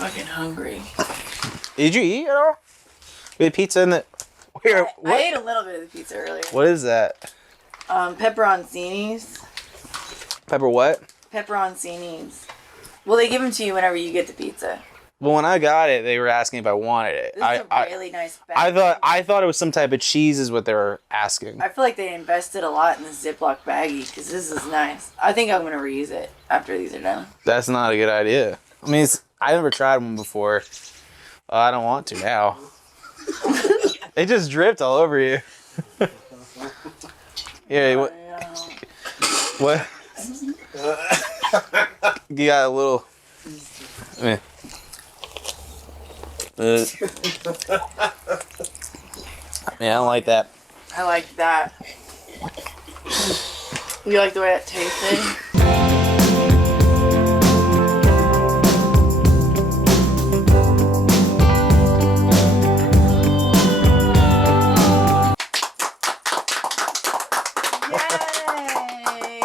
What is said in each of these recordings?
fucking hungry. Did you eat at all? We had pizza in the... Where? What? I ate a little bit of the pizza earlier. What is that? Pepperoncinis. Pepper what? Pepperoncinis. Well, they give them to you whenever you get the pizza. Well, when I got it, they were asking if I wanted it. This is a really nice bag. I thought it was some type of cheese is what they were asking. I feel like they invested a lot in this Ziploc baggie because this is nice. I think I'm going to reuse it after these are done. That's not a good idea. I mean, I never tried one before. I don't want to now. It just dripped all over you. Yeah. What? You got a little... I don't like that. I like that. You like the way that tasted?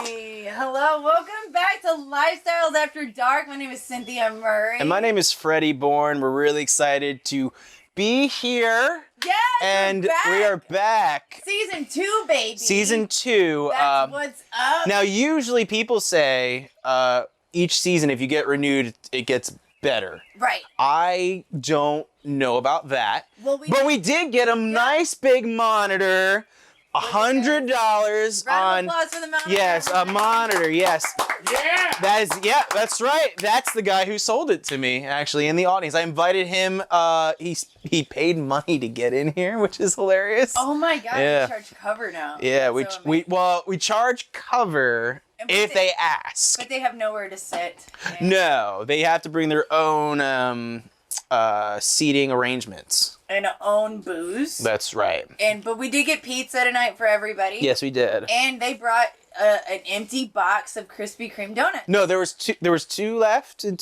Yay! Hello, welcome back to Lifestyles After Dark. My name is Cynthia Murray. And my name is Freddie Bourne. We're really excited to be here. Yes, and we are back. Season 2, baby. Season 2. That's what's up. Now, usually people say each season, if you get renewed, it gets better. Right. I don't know about that. Well, we did get a nice big monitor. $100 on. Applause for the monitor. Yes, a monitor. Yes. Yeah. That's right. That's the guy who sold it to me, actually, in the audience. I invited him. He paid money to get in here, which is hilarious. Oh my god! Yeah. We charge cover now. Yeah, That's we charge cover if they ask. But they have nowhere to sit. No, they have to bring their own seating arrangements. And own booze. That's right. But we did get pizza tonight for everybody. Yes, we did. And they brought an empty box of Krispy Kreme donuts. No, there was two left and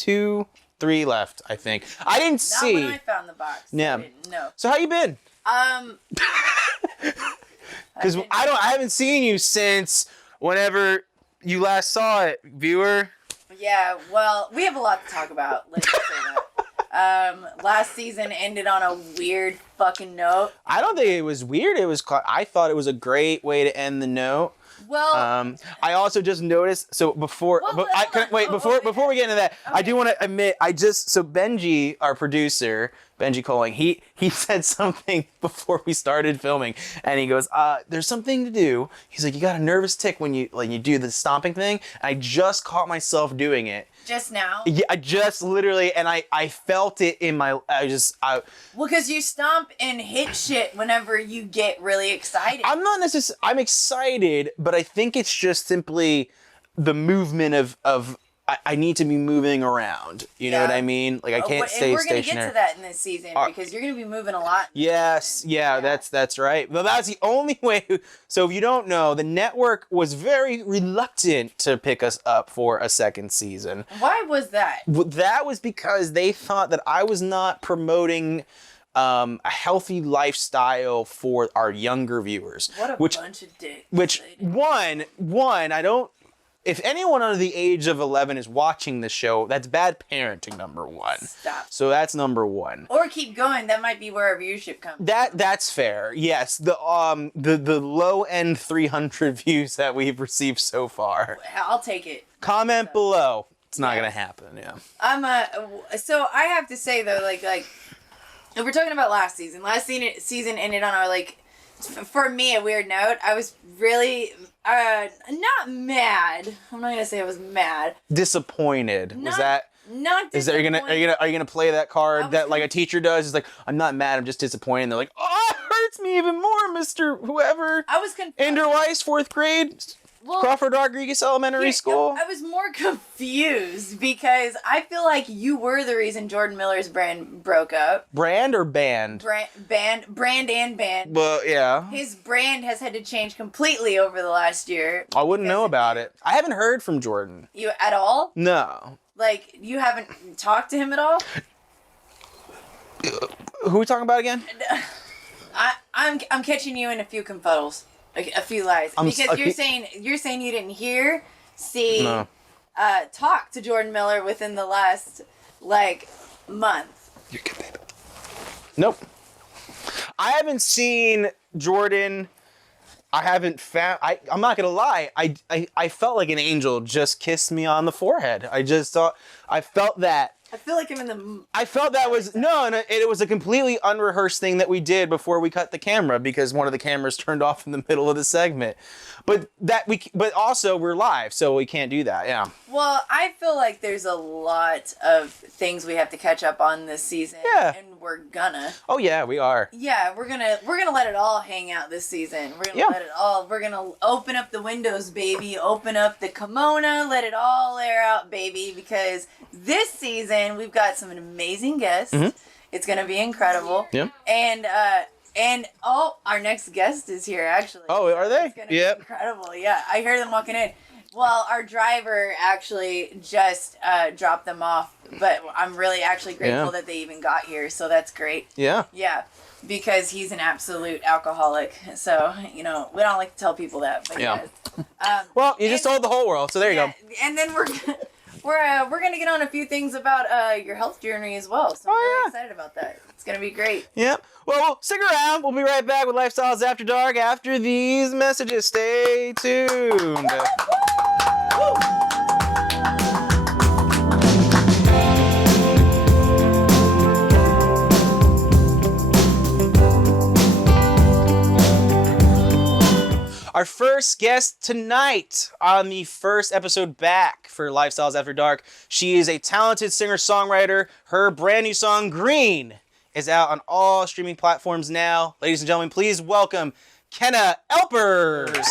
three left, I think. I didn't see. Not when I found the box. Yeah. I didn't know. So how you been? Because I haven't seen you since whenever you last saw it, viewer. Yeah, well, we have a lot to talk about. Let's just say that. Last season ended on a weird fucking note. I don't think it was weird. I thought it was a great way to end the note. Well, I also just noticed. So before we get into that, okay. I do want to admit so Benji, our producer, Benji Coling, he said something before we started filming, and he goes, "There's something to do." He's like, "You got a nervous tick when you do the stomping thing." And I just caught myself doing it. Just now? Yeah, I just literally, and I felt it in my, well, because you stomp and hit shit whenever you get really excited. I'm excited, but I think it's just simply the movement of I need to be moving around. You know what I mean? Like I can't stay stationary. We're going to get to that in this season because you're going to be moving a lot. Yes, yeah, that's right. Well, that's the only way. So if you don't know, the network was very reluctant to pick us up for a second season. Why was that? That was because they thought that I was not promoting a healthy lifestyle for our younger viewers. What a bunch of dicks. Which, one, I don't... If anyone under the age of 11 is watching this show, that's bad parenting, number one. Stop. So that's number one. Or keep going. That might be where our viewership comes from. That's fair. Yes. The low end 300 views that we've received so far. I'll take it. Comment below. It's not gonna happen. Yeah. So I have to say though, like we're talking about last season. Last season ended on our for me, a weird note. I was really not mad. I'm not gonna say I was mad. Disappointed. Was that? Not disappointed. Are you gonna play that card that like a teacher does? It's like, I'm not mad. I'm just disappointed. And they're like, oh, it hurts me even more, Mr. Whoever. I was confused. Enderweiss, 4th grade. Crawford Rodriguez Elementary School. I was more confused because I feel like you were the reason Jordan Miller's brand broke up. Brand or band? Brand and band. Well, yeah. His brand has had to change completely over the last year. I wouldn't know about it. I haven't heard from Jordan. You at all? No. Like, you haven't talked to him at all? Who are we talking about again? I'm catching you in a few confuddles. A few lies. Because you're saying you didn't talk to Jordan Miller within the last, month. You're good, baby. Nope. I haven't seen Jordan. I haven't found. I'm not gonna lie. I felt like an angel just kissed me on the forehead. I just thought. I felt that. I feel like I'm in the. I felt that was no, and it was a completely unrehearsed thing that we did before we cut the camera because one of the cameras turned off in the middle of the segment. But also we're live, so we can't do that. Yeah. Well, I feel like there's a lot of things we have to catch up on this season. Yeah. And we're gonna. Oh yeah, we are. Yeah, we're gonna let it all hang out this season. We're gonna let it all. We're gonna open up the windows, baby. Open up the kimono. Let it all air out, baby. Because this season we've got some amazing guests. Mm-hmm. It's gonna be incredible. Yeah. And our next guest is here actually. Oh, are they? Yep. Incredible. Yeah, I heard them walking in. Well, our driver actually just dropped them off, but I'm really actually grateful that they even got here, so that's great. Yeah. Yeah, because he's an absolute alcoholic, so, we don't like to tell people that, but yeah. Well, you just told the whole world, so there you go. And then we're gonna get on a few things about your health journey as well, so I'm really excited about that. It's gonna be great. Yep. Well, stick around. We'll be right back with Lifestyles After Dark after these messages. Stay tuned. Our first guest tonight on the first episode back for Lifestyles After Dark. She is a talented singer-songwriter. Her brand new song, Green, is out on all streaming platforms now. Ladies and gentlemen, please welcome Kenna Elpers.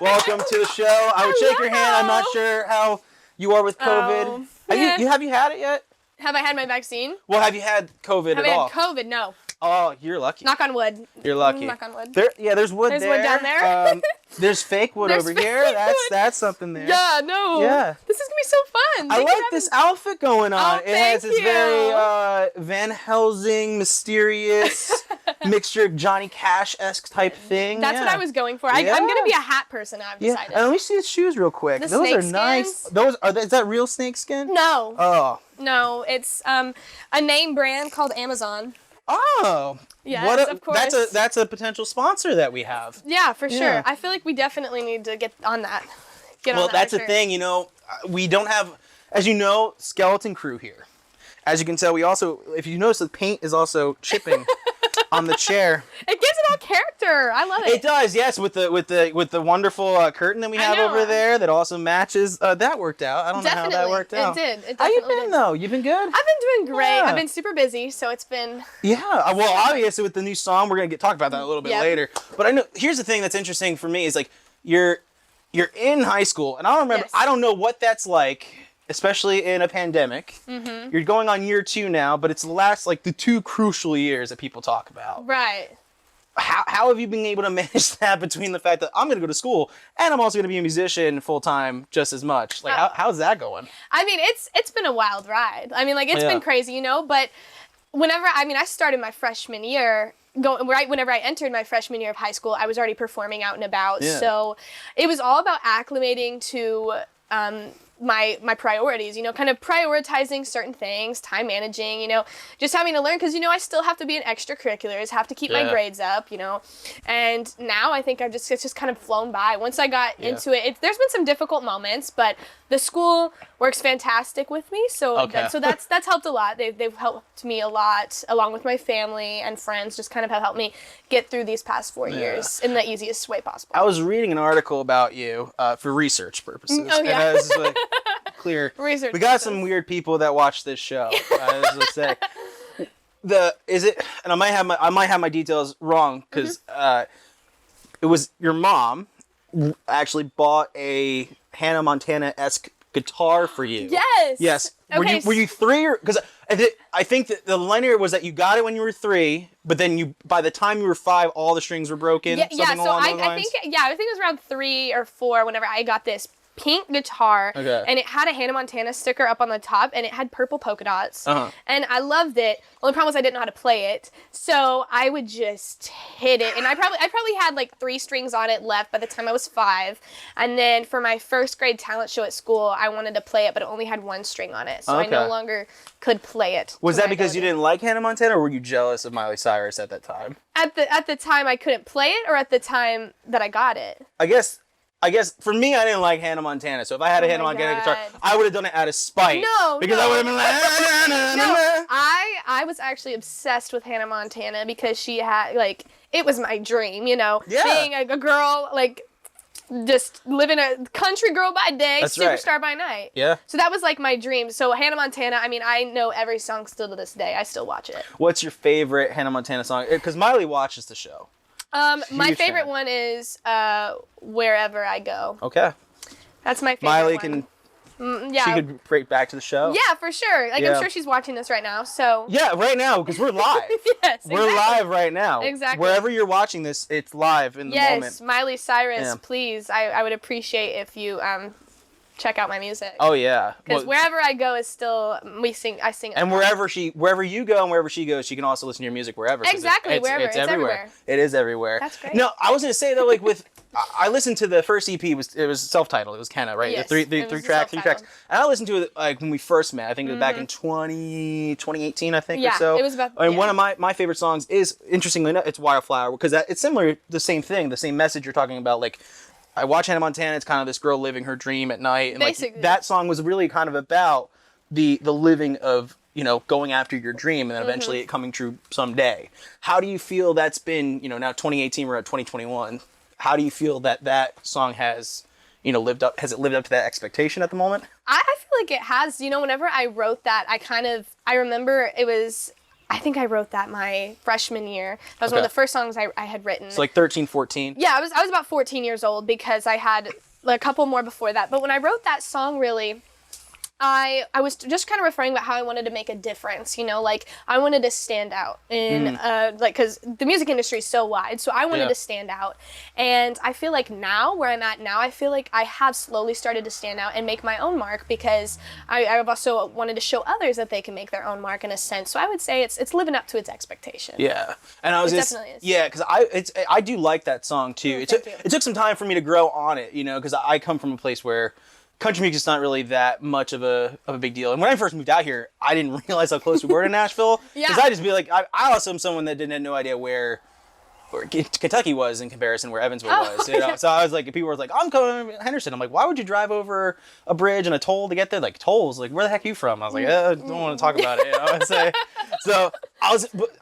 Welcome to the show. I would shake your hand. I'm not sure how you are with COVID. Have you had it yet? Have I had my vaccine? Well, have you had COVID at all? Have I had COVID? No. Oh, you're lucky. Knock on wood. You're lucky. Knock on wood. There's wood there. There's wood down there. There's fake wood over here. That's something there. Yeah, no. Yeah. This is going to be so fun. I like this outfit going on. Oh, It has this thank very Van Helsing, mysterious mixture of Johnny Cash-esque type thing. That's what I was going for. I'm going to be a hat person, I've decided. And let me see his shoes real quick. Those are nice. Is that real snake skin? No. Oh. No, it's a name brand called Amazon. Oh. Yes, of course. That's a potential sponsor that we have. Yeah, for sure. I feel like we definitely need to get on that. Well, that's the thing, we don't have, as you know, skeleton crew here. As you can tell, we also, if you notice, the paint is also chipping on the chair. It gives it all character. I love it. It does, yes, with the wonderful curtain that we have over there that also matches. That worked out. I don't know how that worked out. It did. How you been though? You been good? I've been doing great. I've been super busy, so it's been. Yeah. Well, obviously with the new song, we're gonna talk about that a little bit later. But I know here's the thing that's interesting for me is like you're in high school, and I don't remember. Yes. I don't know what that's like. Especially in a pandemic. Mm-hmm. You're going on year 2 now, but it's the 2 crucial years that people talk about. Right. How have you been able to manage that between the fact that I'm going to go to school and I'm also going to be a musician full time just as much? Like, how's that going? I mean, it's been a wild ride. I mean, like, it's been crazy, but I started my freshman year. Whenever I entered my freshman year of high school, I was already performing out and about. Yeah. So it was all about acclimating to my priorities, kind of prioritizing certain things, time managing, just having to learn because, I still have to be in extracurriculars, have to keep my grades up, and now I think it's just kind of flown by. Once I got into it, there's been some difficult moments, but the school works fantastic with me, so that's helped a lot. They've helped me a lot, along with my family and friends, just kind of have helped me get through these past 4 years in the easiest way possible. I was reading an article about you for research purposes. Oh, yeah. And I was like, clear. Research we got some weird people that watch this show. I was gonna say, and I might have my details wrong because it was your mom actually bought a Hannah Montana-esque guitar for you. Yes. Yes. Okay. Were you 3 or because I think that the linear was that you got it when you were 3, but then by the time you were 5, all the strings were broken. Yeah. So I think it was around 3 or 4 whenever I got this pink guitar, Okay. and it had a Hannah Montana sticker up on the top, and it had purple polka dots. And I loved it. Well, the problem was I didn't know how to play it, so I would just hit it. And I probably had like 3 strings on it left by the time I was 5. And then for my first grade talent show at school, I wanted to play it, but it only had 1 string on it, so I no longer could play it. Was that because you didn't like Hannah Montana, or were you jealous of Miley Cyrus at that time? At the time I couldn't play it, or at the time that I got it? I guess for me, I didn't like Hannah Montana. So if I had a Hannah Montana guitar, I would have done it out of spite. Because I would have been like, I was actually obsessed with Hannah Montana because she had, like, it was my dream, you know, being a girl, like, just living a country girl by day, superstar by night. Yeah. So that was like my dream. So Hannah Montana, I mean, I know every song still to this day. I still watch it. What's your favorite Hannah Montana song? Because Miley watches the show. My favorite one is Wherever I Go. Okay. That's my favorite Miley one. can... yeah. She could break back to the show. Yeah, for sure. Like, I'm sure she's watching this right now, so... Yeah, right now, because we're live. Yes, We're live right now. Exactly. Wherever you're watching this, it's live in the moment. Yes, Miley Cyrus, please. I would appreciate if you check out my music. Oh, yeah. Because Wherever I Go is still... I sing it. And wherever you go and wherever she goes, she can also listen to your music wherever. Exactly, wherever. It's everywhere. It is everywhere. That's great. No, I was going to say, though, like, with... I listened to the first EP. It was self-titled. It was Kenna, right? Yes, the three tracks. And I listened to it like when we first met. I think it was back in 2018, I think, or so. Yeah, it was about. And one of my favorite songs is, interestingly enough, it's Wildflower, because it's similar, the same thing, the same message you're talking about. Like, I watch Hannah Montana. It's kind of this girl living her dream at night, and like that song was really kind of about the living of, you know, going after your dream and then eventually it coming true someday. How do you feel that's been, you know, now 2018, we're at 2021. How do you feel that song has, you know, lived up? Has it lived up to that expectation at the moment? I feel like it has. You know, whenever I wrote that, I remember it was, I think I wrote that my freshman year. That was one of the first songs I had written. So like 13, 14? Yeah, I was about 14 years old because I had like a couple more before that. But when I wrote that song, really, I was just kind of referring about how I wanted to make a difference, you know, like I wanted to stand out in, like, because the music industry is so wide, so I wanted to stand out. And I feel like now, where I'm at now, I feel like I have slowly started to stand out and make my own mark, because I've also wanted to show others that they can make their own mark in a sense. So I would say it's living up to its expectation. Yeah. And I was definitely is. Yeah, because I do like that song too. It took some time for me to grow on it, you know, because I come from a place where country music's not really that much of a big deal. And when I first moved out here, I didn't realize how close we were to Nashville. Because I'd just be like, I also am someone that didn't have no idea where Kentucky was in comparison where Evansville was. You know? So I was like, people were like, I'm coming from Henderson. I'm like, why would you drive over a bridge and a toll to get there? Like, tolls, like, where the heck are you from? I was like, I don't want to talk about it. You know what I'm saying? So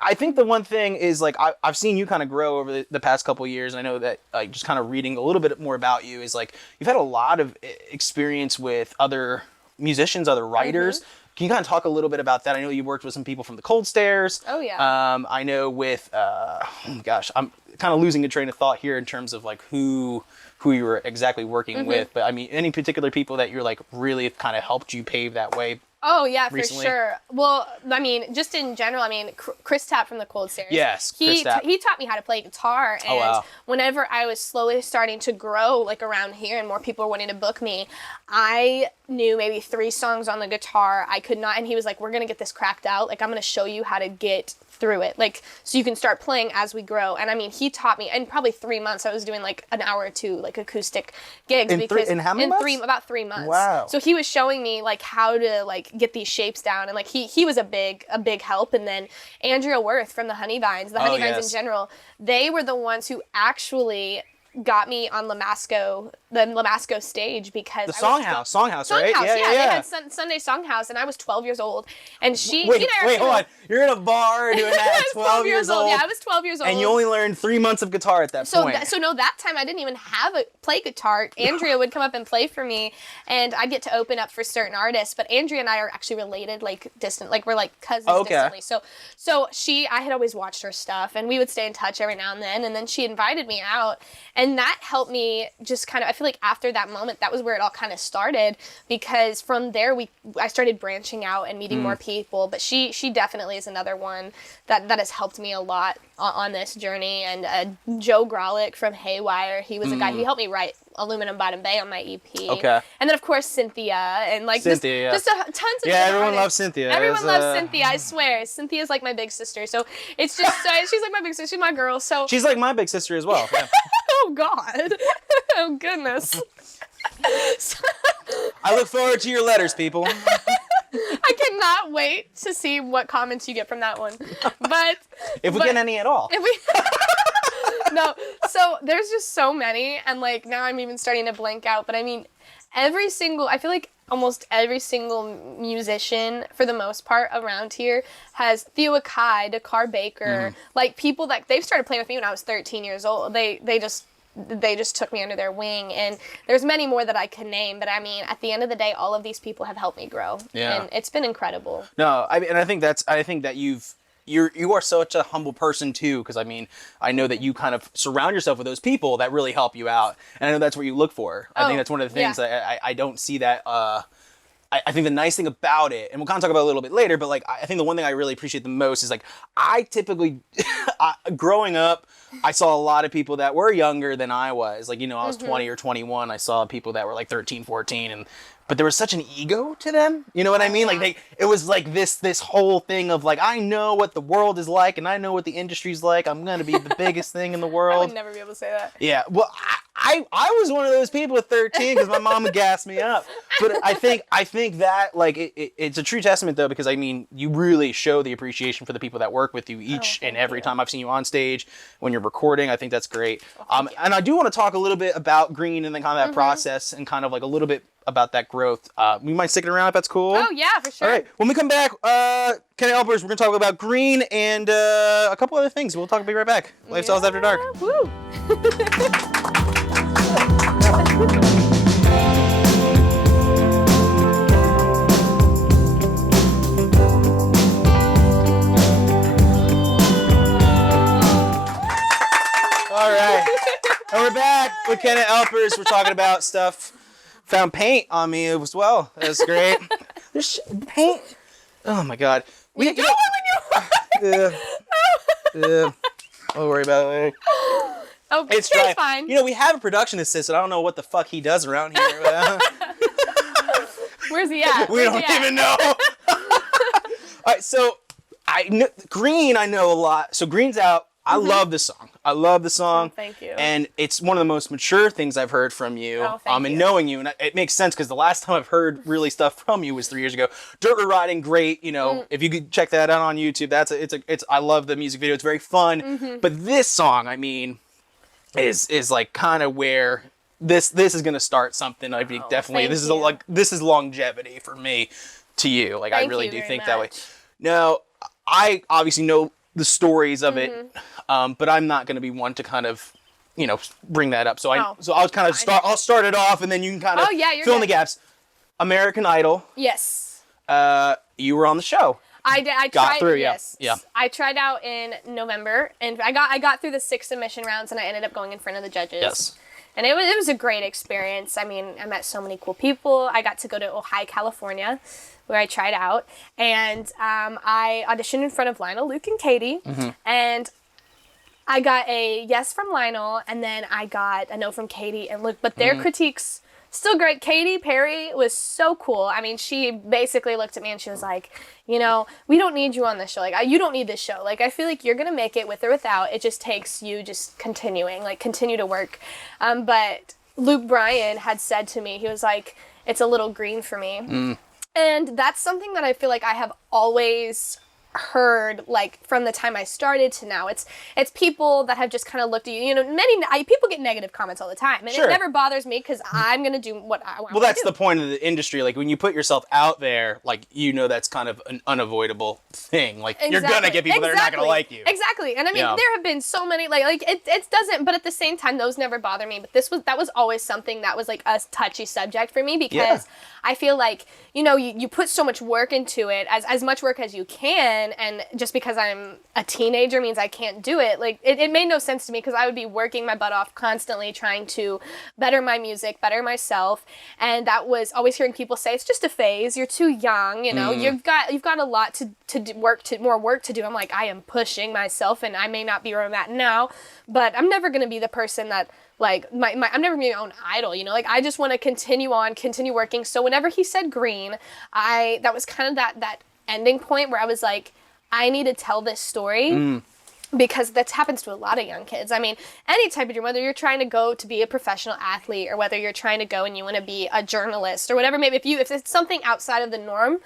I think the one thing is, like, I've seen you kind of grow over the past couple of years, and I know that, like, just kind of reading a little bit more about you is, like, you've had a lot of experience with other musicians, other writers. Can you kind of talk a little bit about that? I know you worked with some people from the Cold Stairs. Oh, yeah. I know with, oh my gosh, I'm kind of losing a train of thought here in terms of like who you were exactly working with. But I mean, any particular people that you're like really kind of helped you pave that way? Oh, yeah, recently? For sure. Well, I mean, just in general, I mean, Chris Tapp from the Cold Stairs. Yes, he taught me how to play guitar. And whenever I was slowly starting to grow, like, around here and more people were wanting to book me, I knew maybe 3 songs on the guitar. I could not, and he was like, we're going to get this cracked out. Like, I'm going to show you how to get through it, like, so you can start playing as we grow. And I mean, he taught me, in probably 3 months, I was doing like an hour or 2 like acoustic gigs. In how many months? About 3 months. Wow. So he was showing me like how to like get these shapes down, and like he was a big help. And then Andrea Worth from the Honeyvines in general, they were the ones who actually got me on the Lamasco stage, because Songhouse, right? Yeah, they had Sunday Songhouse, and I was 12 years old. And wait, hold on. You're in a bar doing that at 12 years old. Yeah, I was 12 years old. And you only learned 3 months of guitar at that point. That time I didn't even play guitar. Andrea would come up and play for me, and I'd get to open up for certain artists. But Andrea and I are actually related, like distant, like we're like cousins distantly. So I had always watched her stuff, and we would stay in touch every now and then she invited me out, and that helped me just kind of, I feel feel like after that moment, that was where it all kind of started, because from there I started branching out and meeting more people. But she definitely is another one that has helped me a lot on this journey. And Joe Grolick from Haywire, he was a guy, he helped me write Aluminum Bottom Bay on my EP. Okay. And then of course Cynthia, and like just tons of everyone artists. loves Cynthia. Everyone loves Cynthia, I swear. Cynthia's like my big sister, so it's just she's like my big sister. She's my girl. So she's like my big sister as well. Yeah. Oh God. Oh goodness. I look forward to your letters, people. I cannot wait to see what comments you get from that one. But if we get any at all. No, so there's just so many, and like now I'm even starting to blank out, but I mean I feel like almost every single musician for the most part around here has Theo Akai, Dakar Baker, like people that they've started playing with me when I was 13 years old. They just took me under their wing, and there's many more that I could name, but I mean at the end of the day all of these people have helped me grow. Yeah. And it's been incredible. No, I mean, and I think that you are such a humble person too, because I mean, I know that you kind of surround yourself with those people that really help you out, and I know that's what you look for. I think that's one of the things that I don't see that. I think the nice thing about it, and we'll kind of talk about it a little bit later, but like I think the one thing I really appreciate the most is like I typically, growing up, I saw a lot of people that were younger than I was. Like, you know, I was 20 or 21. I saw people that were like 13, 14, but there was such an ego to them. You know what I mean? Like it was like this whole thing of like, I know what the world is like and I know what the industry's like. I'm going to be the biggest thing in the world. I would never be able to say that. Yeah. Well, I was one of those people at 13 because my mom would gas me up. But I think that like it's a true testament though, because I mean, you really show the appreciation for the people that work with you each and every time I've seen you on stage when you're recording. I think that's great. And I do want to talk a little bit about Green and then kind of that process and kind of like a little bit about that growth. We might stick it around if that's cool. Oh yeah, for sure. All right. When we come back, Kenna Elpers, we're gonna talk about Green and a couple other things. We'll be right back. Lifestyles After Dark. Woo. All right. And we're back with Kenna Elpers. We're talking about stuff. Found paint on me as well. That's great. There's paint. Oh my God. You do it when you Yeah. Don't worry about it. Oh, it's dry. fine. You know, we have a production assistant. I don't know what the fuck he does around here. Where's he at? We don't even know. All right, so Green, I know a lot. So Green's out. I love the song. Oh, thank you. And it's one of the most mature things I've heard from you. Oh, thank you. And knowing you, and it makes sense because the last time I've heard really stuff from you was 3 years ago. Dirt Road Riding, great. You know, if you could check that out on YouTube, it's I love the music video. It's very fun. But this song, I mean, is like kind of where this is gonna start something. I think definitely this is longevity for me to you. Like I really do think that way. Now, I obviously know the stories of it, but I'm not gonna be one to kind of, you know, bring that up. So I'll kind of I'll start it off, and then you can kind of fill in the gaps. American Idol. Yes. You were on the show. I got through, yes. Yeah. I tried out in November, and I got through the 6 submission rounds, and I ended up going in front of the judges. Yes. And it was a great experience. I mean, I met so many cool people. I got to go to Ojai, California, where I tried out, and I auditioned in front of Lionel, Luke, and Katie, and I got a yes from Lionel, and then I got a no from Katie and Luke, but their critiques. Still great. Katy Perry was so cool. I mean, she basically looked at me and she was like, you know, we don't need you on this show. Like, you don't need this show. Like, I feel like you're going to make it with or without. It just takes you just continue to work. But Luke Bryan had said to me, he was like, it's a little green for me. And that's something that I feel like I have always heard, like, from the time I started to now. It's people that have just kind of looked at you. You know, people get negative comments all the time, and it never bothers me because I'm gonna do what I want. Well, that's the point of the industry. Like, when you put yourself out there, like, you know, that's kind of an unavoidable thing. Like, you're gonna get people that are not gonna like you. Exactly. And I mean, there have been so many like it doesn't. But at the same time, those never bother me. But that was always something that was like a touchy subject for me because I feel like, you know, you put so much work into it, as much work as you can. and just because I'm a teenager means I can't do it. Like, it made no sense to me because I would be working my butt off constantly trying to better my music, better myself. And that was always hearing people say, it's just a phase. You're too young. You know, you've got a lot more work to do. I'm like, I am pushing myself, and I may not be where I'm at now, but I'm never going to be the person that, like, I'm never gonna be my own idol, you know? Like, I just want to continue working. So whenever he said green, that was kind of that ending point where I was like, I need to tell this story. Because that happens to a lot of young kids. I mean, any type of dream, whether you're trying to go to be a professional athlete or whether you're trying to go and you want to be a journalist or whatever, maybe if it's something outside of the norm,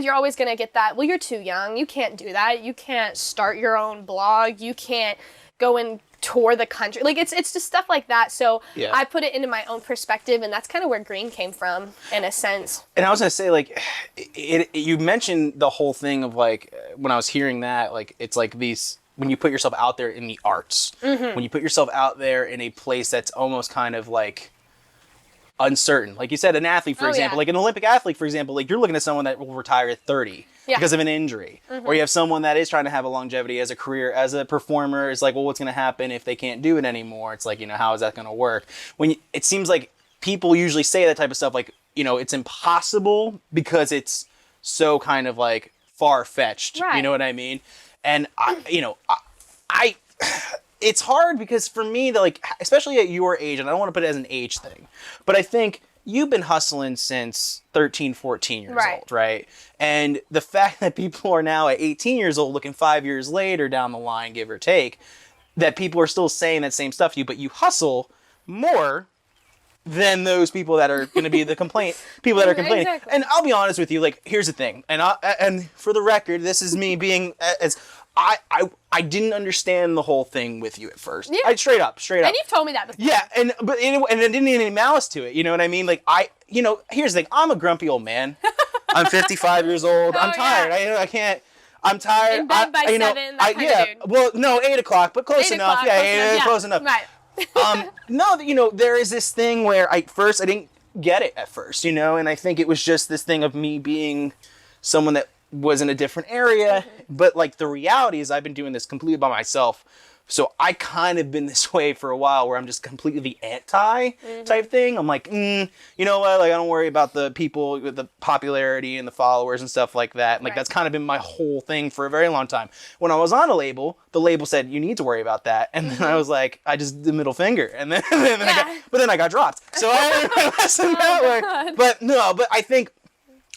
you're always going to get that, well, you're too young. You can't do that. You can't start your own blog. You can't go and tour the country. Like, it's just stuff like that. So I put it into my own perspective, and that's kind of where green came from, in a sense. And I was going to say, like, you mentioned the whole thing of, like, when I was hearing that, like, it's like these, when you put yourself out there in the arts, when you put yourself out there in a place that's almost kind of like uncertain. Like you said, an athlete, for example, like an Olympic athlete, for example, like you're looking at someone that will retire at 30 because of an injury. Or you have someone that is trying to have a longevity as a career, as a performer. It's like, well, what's going to happen if they can't do it anymore? It's like, you know, how is that going to work? It seems like people usually say that type of stuff, like, you know, it's impossible because it's so kind of like far-fetched. Right. You know what I mean? And it's hard because for me, like, especially at your age, and I don't want to put it as an age thing, but I think you've been hustling since 13, 14 years old, right? And the fact that people are now at 18 years old, looking 5 years later down the line, give or take, that people are still saying that same stuff to you, but you hustle more than those people that are going to be the people that are complaining. Exactly. And I'll be honest with you, like, here's the thing, and for the record, this is me being as I didn't understand the whole thing with you at first. Yeah. Straight up. And you've told me that before. Yeah, and it didn't need any malice to it. You know what I mean? Like, here's the thing. I'm a grumpy old man. I'm 55 years old. I'm tired. Yeah. I can't. I'm tired. In bed by 7. That kind of dude. Well, no, 8 o'clock, but close enough. Close enough. Right. No, there is this thing where I didn't get it at first, you know, and I think it was just this thing of me being someone that was in a different area, but like the reality is I've been doing this completely by myself, so I kind of been this way for a while where I'm just completely the anti type thing. I'm like, you know what, like, I don't worry about the people with the popularity and the followers and stuff like that. Like, that's kind of been my whole thing for a very long time. When I was on a label, the label said, you need to worry about that, and then I was like, I just did the middle finger, and then I got dropped, so I didn't learn my lesson that way. But I think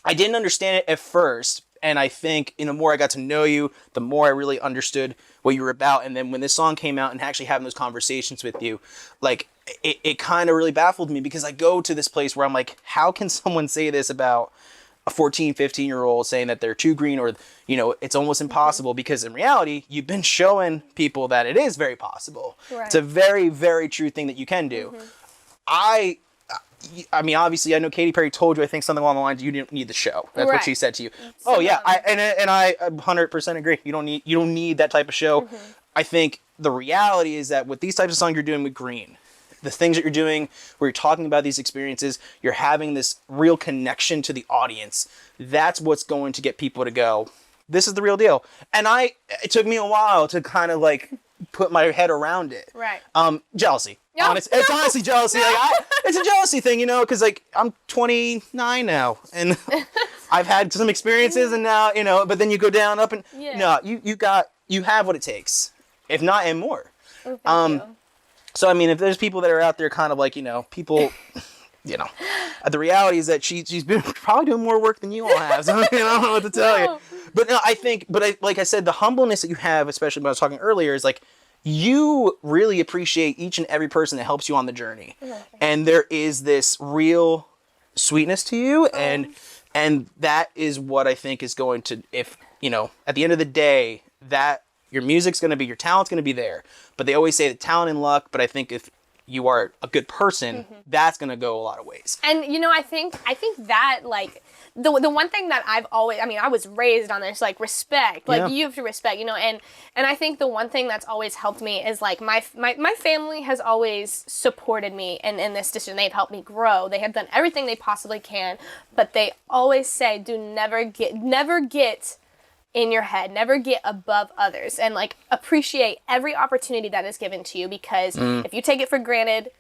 I didn't understand it at first. And I think, the more I got to know you, the more I really understood what you were about. And then when this song came out and actually having those conversations with you, like, it kind of really baffled me, because I go to this place where I'm like, how can someone say this about a 14, 15-year-old, saying that they're too green, or, you know, it's almost impossible, because in reality, you've been showing people that it is very possible. Right. It's a very, very true thing that you can do. I mean, obviously, I know Katy Perry told you, I think, something along the lines, you didn't need the show. That's what she said to you. Oh yeah, I 100% agree. You don't need that type of show. I think the reality is that with these types of songs you're doing with Green, the things that you're doing where you're talking about these experiences, you're having this real connection to the audience. That's what's going to get people to go, this is the real deal. And it took me a while to kind of like put my head around it. Right. Jealousy. It's honestly jealousy. Like, it's a jealousy thing, you know, because like I'm 29 now, and I've had some experiences, and now, you know, but then you go down, up, and you have what it takes, if not and more. Oh, thank you. So I mean, if there's people that are out there, kind of like, you know, people, you know, the reality is that she's been probably doing more work than you all have. So I don't know what to tell you. But no, like I said, the humbleness that you have, especially when I was talking earlier, is like, you really appreciate each and every person that helps you on the journey. And there is this real sweetness to you, and that is what I think is going to, if, you know, at the end of the day, that your music's going to be, your talent's going to be there. But they always say that talent and luck, but I think if you are a good person, that's going to go a lot of ways. And, you know, I think that, like, the one thing that I've always, I mean, I was raised on this, like, respect. Like, you have to respect, you know, and I think the one thing that's always helped me is, like, my family has always supported me in this decision. They've helped me grow. They have done everything they possibly can, but they always say, never get in your head. Never get above others, and like appreciate every opportunity that is given to you, because if you take it for granted,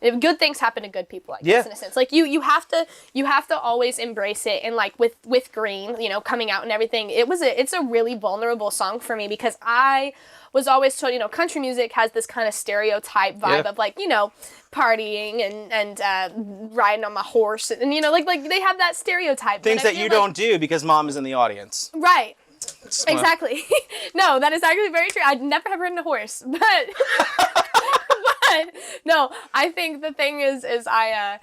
if good things happen to good people, I guess, in a sense. Like you have to always embrace it. And like with Green, you know, coming out and everything, it's a really vulnerable song for me, because I was always told, you know, country music has this kind of stereotype vibe of like, you know, partying and riding on my horse, and you know, like they have that stereotype. Things that you don't do because mom is in the audience. Right. Exactly. No, that is actually very true. I'd never have ridden a horse, but but no, I think the thing is I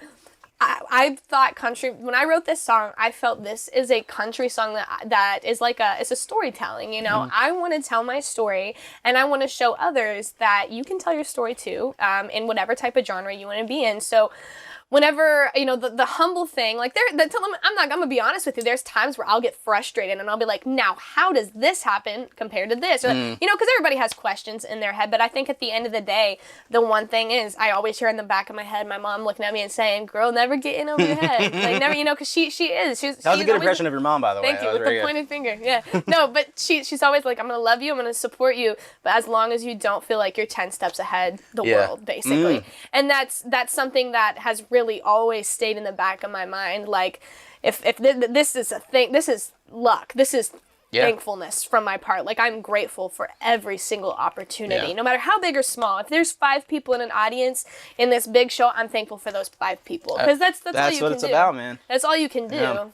thought country, when I wrote this song, I felt this is a country song that is like it's a storytelling, you know. I want to tell my story, and I want to show others that you can tell your story too, in whatever type of genre you want to be in. So whenever, you know, the humble thing, like I'm gonna be honest with you, there's times where I'll get frustrated and I'll be like, now how does this happen compared to this? Or like, you know, because everybody has questions in their head, but I think at the end of the day, the one thing is, I always hear in the back of my head my mom looking at me and saying, girl, never get in over your head. Like never, you know, because she is. That was a good impression of your mom, by the way. Thank you, with the pointed finger. Yeah. No, but she's always like, I'm gonna love you, I'm gonna support you, but as long as you don't feel like you're 10 steps ahead the world, basically. And that's something that has really always stayed in the back of my mind. Like if this is a thing, this is luck, this is thankfulness from my part. Like I'm grateful for every single opportunity, no matter how big or small. If there's 5 people in an audience in this big show, I'm thankful for those 5 people, because that's all you can do. That's what it's about, man. That's all you can do.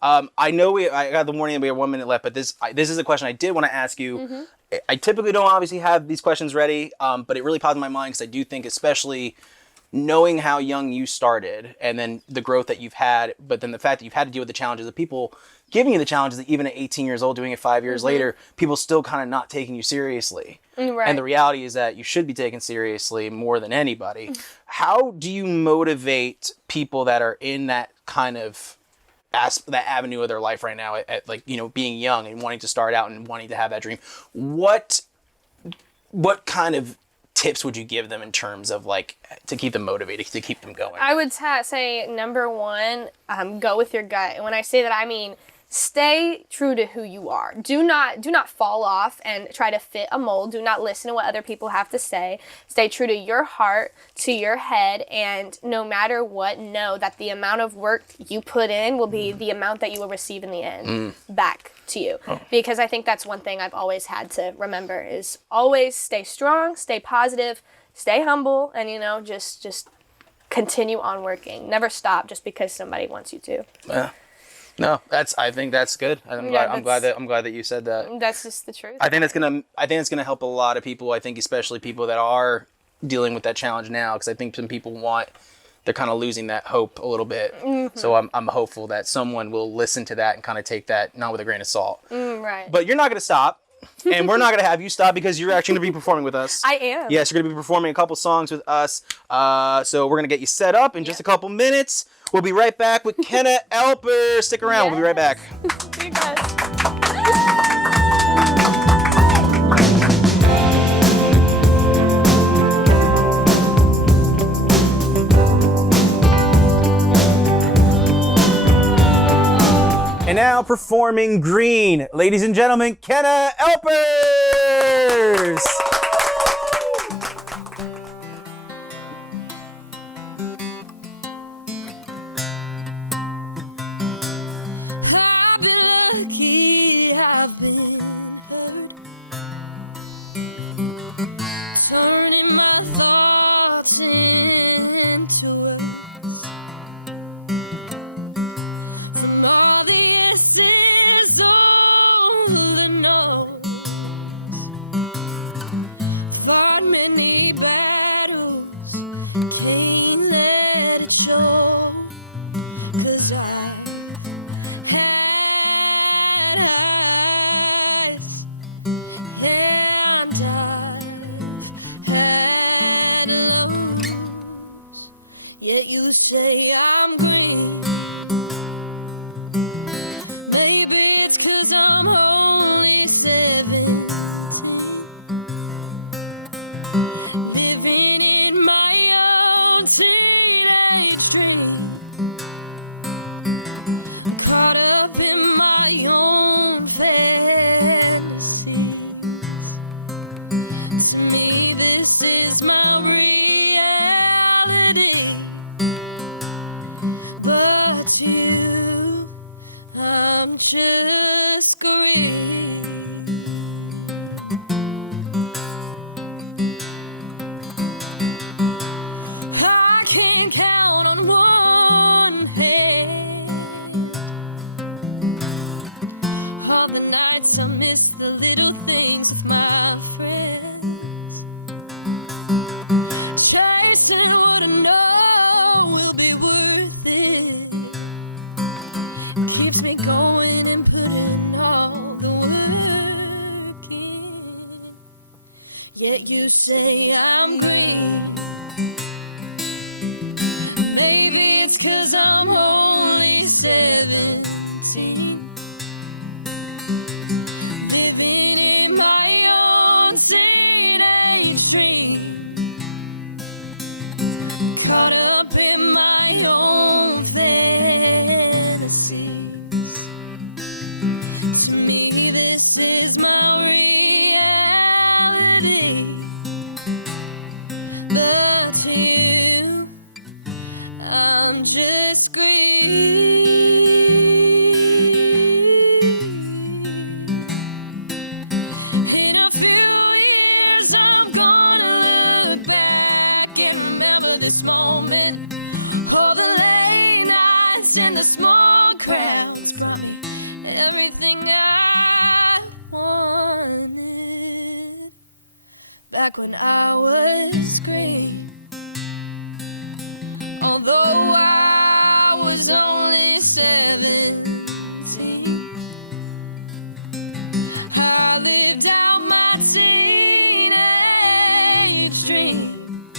I know I got the warning that we have 1 minute left, but this is a question I did want to ask you. I typically don't obviously have these questions ready, but it really popped in my mind because I do think, especially knowing how young you started and then the growth that you've had, but then the fact that you've had to deal with the challenges of people giving you the challenges, that even at 18 years old, doing it 5 years later, people still kind of not taking you seriously. Right. And the reality is that you should be taken seriously more than anybody. How do you motivate people that are in that kind of that avenue of their life right now, at like, you know, being young and wanting to start out and wanting to have that dream? What kind of tips would you give them in terms of like to keep them motivated, to keep them going? I would say number 1, go with your gut. And when I say that, I mean stay true to who you are. Do not fall off and try to fit a mold. Do not listen to what other people have to say. Stay true to your heart, to your head, and no matter what, know that the amount of work you put in will be the amount that you will receive in the end back to you. Because I think that's one thing I've always had to remember, is always stay strong, stay positive, stay humble, and you know, just continue on working. Never stop just because somebody wants you to. Yeah. No, I think that's good. I'm glad that you said that. That's just the truth. I think it's gonna help a lot of people. I think especially people that are dealing with that challenge now, because I think some people they're kind of losing that hope a little bit. So I'm hopeful that someone will listen to that and kind of take that not with a grain of salt. Right. But you're not gonna stop. And we're not going to have you stop, because you're actually going to be performing with us. I am. Yes, you're going to be performing a couple songs with us. So we're going to get you set up in just a couple minutes. We'll be right back with Kenna Elpers. Stick around. We'll be right back. See you guys. And now performing Green, ladies and gentlemen, Kenna Elpers. I've been lucky, I've been hurt, turning my thoughts into words. From all the yeses, all the no's, fought many battles, can't let it show, 'cause I've had highs and I've had lows, yet you say I'm green. Maybe it's 'cause I'm only 17, living in my own teenage dream, caught up in my own fate. just grieve. I can count on one hand all the nights I miss the little things with my friends, chasing what I know will be worth it. Keeps me going and putting all the work in. Yet you say I'm green. Maybe it's 'cause I'm only 17, living in my own teenage dream, caught up in my own fantasies. To me, this is my reality, but to you, I'm just green. In a few years, I'm gonna look back and remember this moment. All the late nights and the small crowds brought me everything I wanted back when I was green. Although I was only 17, I lived out my teenage dream,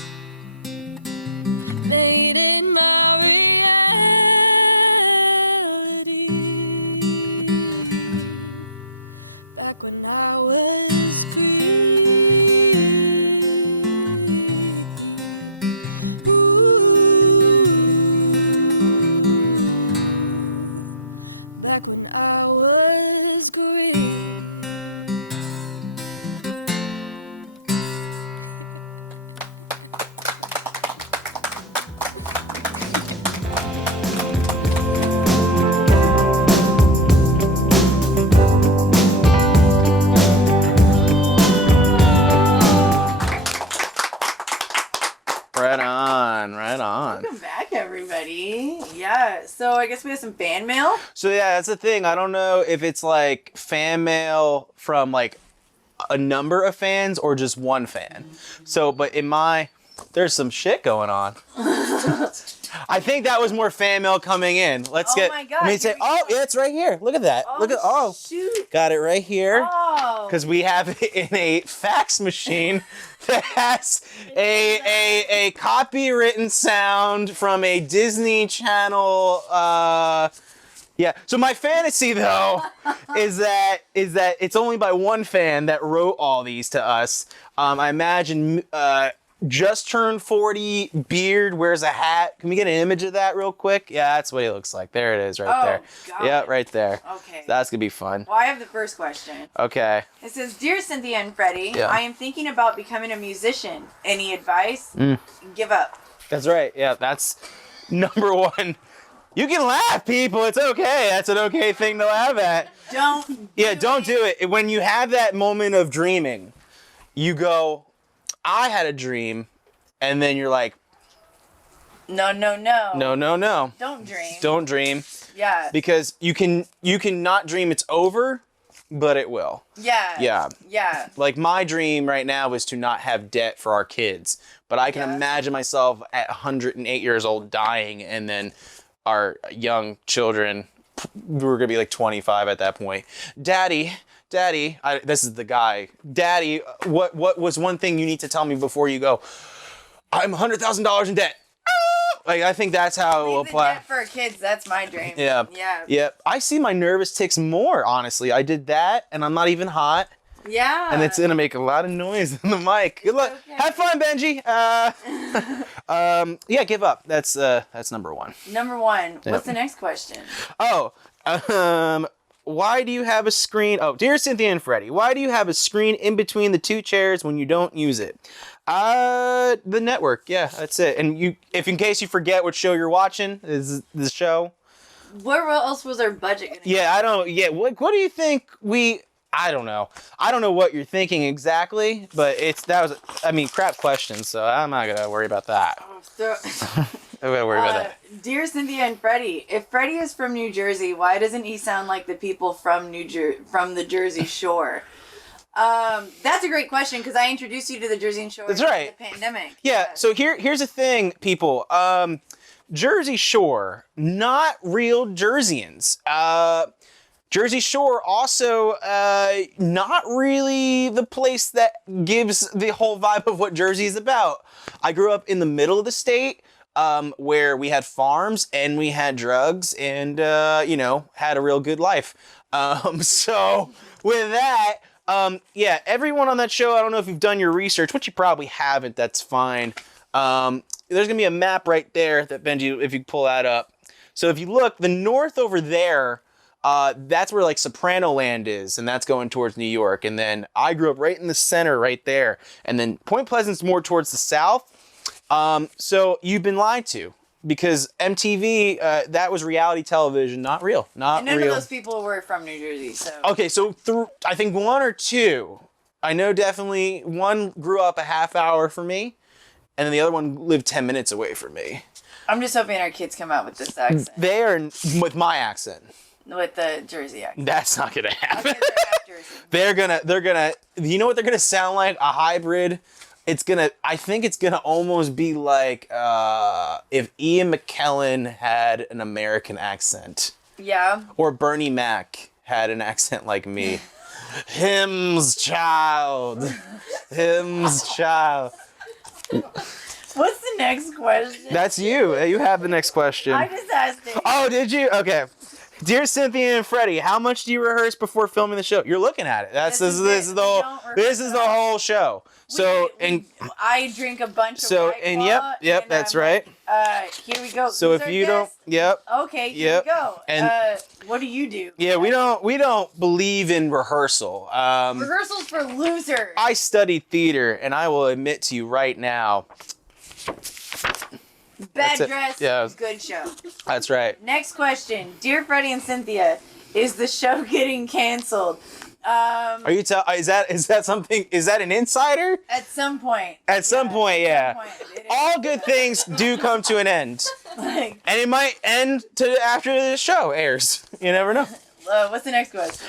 made it my reality, back when I was green. Back when I was green. Right on, right on. Welcome back, everybody. Yeah, so I guess we have some fan mail. So yeah, that's the thing. I don't know if it's like fan mail from like a number of fans or just one fan. So, but there's some shit going on. I think that was more fan mail coming in. Let's get. My God, Let me say. Oh, yeah, it's right here. Look at that. Look at. Oh, shoot. got it right here. Oh. Because we have it in a fax machine that has a copywritten sound from a Disney Channel. Yeah. So my fantasy though is that it's only by one fan that wrote all these to us. I imagine just turned 40, beard, wears a hat. Can we get an image of that real quick? Yeah, that's what he looks like. There it is, right there. Yeah, right there. Okay. That's gonna be fun. Well, I have the first question. Okay. It says, "Dear Cynthia and Freddie, Yeah. I am thinking about becoming a musician. Any advice? Give up." That's right. Yeah, that's number one. You can laugh, people. It's okay. That's an okay thing to laugh at. Don't. Don't do it. When you have that moment of dreaming, you go, I had a dream, and then you're like, No. no. Don't dream. Don't dream. Yeah. Because you can not dream it's over, but it will. Yeah. Yeah. Yeah. Like my dream right now is to not have debt for our kids, but I can imagine myself at 108 years old dying, and then our young children, we're gonna be like 25 at that point. Daddy, this is the guy. Daddy, what was one thing you need to tell me before you go? I'm $100,000 in debt. Like, I think that's how it will apply. Debt for our kids, that's my dream. Yeah. Yeah. Yeah. I see my nervous ticks more, honestly. I did that, and I'm not even hot. Yeah. And it's gonna make a lot of noise in the mic. Good luck. Okay. Have fun, Benji. Yeah, give up. That's number one. Number one. What's the next question? Oh, why do you have a screen? Oh, dear Cynthia and Freddie, why do you have a screen in between the two chairs when you don't use it? The network. Yeah, that's it. And if in case you forget what show you're watching, is the show. Where else was our budget gonna Yeah, I don't. Yeah, what do you think we? I don't know. I don't know what you're thinking exactly, but crap questions. So I'm not gonna worry about that. I'm gonna worry about that. Dear Cynthia and Freddie, if Freddie is from New Jersey, why doesn't he sound like the people from from the Jersey Shore? That's a great question because I introduced you to the Jersey Shore. That's right. The pandemic. Yeah. So here's the thing, people. Jersey Shore, not real Jerseyans. Jersey Shore also not really the place that gives the whole vibe of what Jersey is about. I grew up in the middle of the state. Where we had farms and we had drugs and, had a real good life. So with that, everyone on that show, I don't know if you've done your research, which you probably haven't, that's fine. There's going to be a map right there that Benji, if you pull that up. So if you look, the north over there, that's where like Soprano Land is, and that's going towards New York. And then I grew up right in the center right there. And then Point Pleasant's more towards the south. So you've been lied to because MTV, that was reality television, not real, not and none real. of those people were from New Jersey, so. Okay, so I think one or two, I know definitely one grew up a half hour from me and then the other one lived 10 minutes away from me. I'm just hoping our kids come out with this accent. They are with my accent. With the Jersey accent. That's not gonna happen. Okay, they're gonna, you know what they're gonna sound like? A hybrid. I think it's gonna almost be like if Ian McKellen had an American accent. Yeah. Or Bernie Mac had an accent like me. Him's child. Him's child. What's the next question? That's you. You have the next question. I just asked it. Oh, did you? Okay. Dear Cynthia and Freddie, how much do you rehearse before filming the show? You're looking at it. This is the whole show. So I drink a bunch of White Claw, yep, that's right. Here we go. So if you don't, yep. Okay, here we go. And what do you do? Yeah, we don't believe in rehearsal. Rehearsals for losers. I studied theater, and I will admit to you right now. Bad dress, good show. That's right. Next question. Dear Freddie and Cynthia, is the show getting canceled? Are you is that something? Is that an insider? At some point. At some point, yeah. All good things do come to an end, and it might end after the show airs. You never know. What's the next question?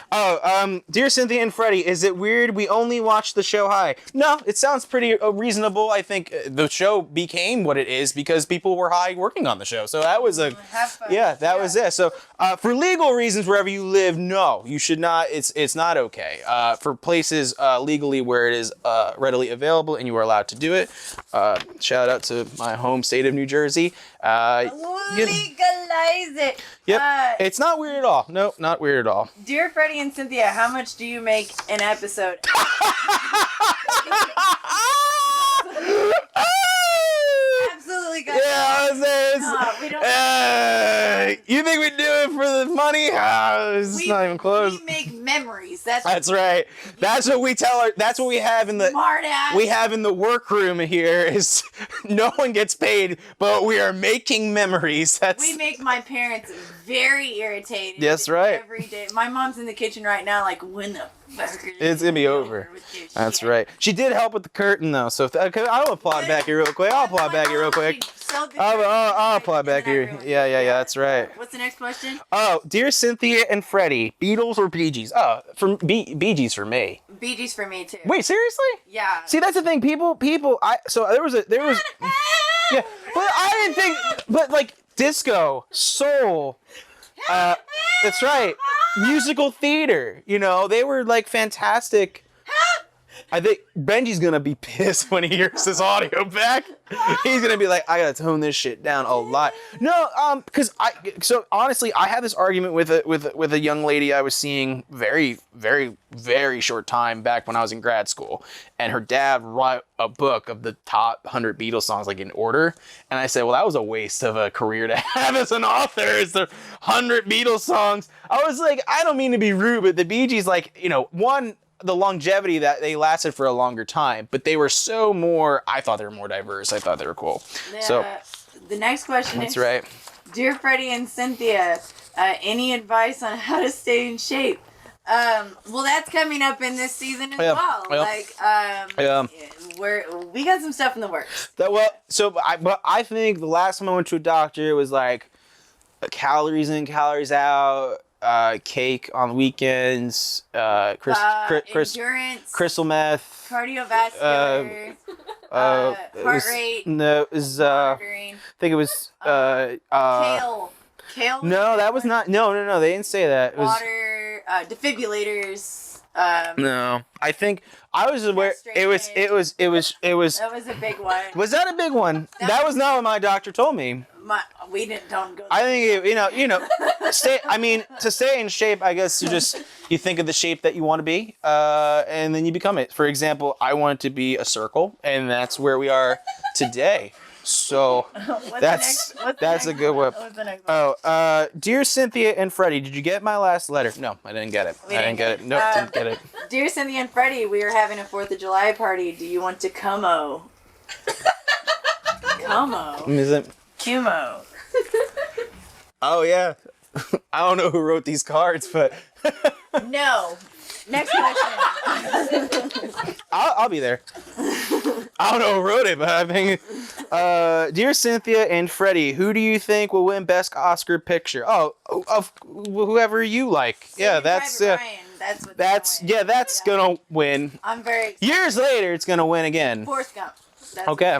Dear Cynthia and Freddie, is it weird we only watch the show high? No, it sounds pretty reasonable. I think the show became what it is because people were high working on the show. So that was that was it. So for legal reasons, wherever you live, no, you should not. It's not okay. For places legally where it is readily available and you are allowed to do it. Shout out to my home state of New Jersey. Legalize it. Yep. It's not weird at all. Nope, not weird at all. Dear Freddie and Cynthia, how much do you make an episode? Absolutely got we don't. You think we do it for the money? It's not even close. We make memories. That's right. That's what we tell that's what we have in the smart ass. We have in the workroom here is no one gets paid, but we are making memories. We make my parents very irritated. That's right. Every day. My mom's in the kitchen right now, like, when the fuck it's gonna be over. That's right. She did help with the curtain though, so I'll applaud back here real quick. I'll applaud back here real quick. I'll applaud back here. Yeah. That's right. What's the next question? Oh, dear Cynthia and Freddie, Beatles or Bee Gees? Oh, Bee Gees for me. Bee Gees for me too. Wait, seriously? Yeah. See, that's the thing. People. There was. Yeah, but I didn't think. But like disco, soul. That's right. Musical theater. You know, they were like fantastic. I think Benji's gonna be pissed when he hears this audio back. He's gonna be like, I gotta tone this shit down a lot. No, because honestly, I had this argument with a young lady I was seeing very, very, very short time back when I was in grad school, and her dad wrote a book of the top 100 Beatles songs like in order, and I said, well, that was a waste of a career to have as an author. It's the 100 Beatles songs. I was like, I don't mean to be rude, but the Bee Gees, like, you know, the longevity that they lasted for a longer time, but they were I thought they were more diverse. I thought they were cool. So the next question that's is, right. Dear Freddie and Cynthia, Any advice on how to stay in shape? Well, that's coming up in this season as well. Yeah. We got some stuff in the works. But I think the last time I went to a doctor, it was like calories in, calories out, cake on weekends, endurance, crystal meth, cardiovascular, heart rate. No, it was monitoring. I think it was Kale. No, that was not. No. They didn't say that. It water, defibrillators. No, I think I was aware. It was. That was a big one. Was that a big one? That was not what my doctor told me. Don't go. I think to stay in shape, I guess you think of the shape that you want to be, and then you become it. For example, I want to be a circle, and that's where we are today. So that's a good one. What's the next one? Dear Cynthia and Freddie, did you get my last letter? No, I didn't get it. Didn't get it. Dear Cynthia and Freddie, we are having a 4th of July party. Do you want to como? Como. Is it? Cumo. Oh yeah. I don't know who wrote these cards, but No. Next question. I'll be there. I don't know who wrote it, but I think. Dear Cynthia and Freddie, who do you think will win Best Oscar Picture? Oh, of whoever you like. Yeah, that's gonna win. I'm very excited. Years later, it's gonna win again. Forrest Gump. That's Okay.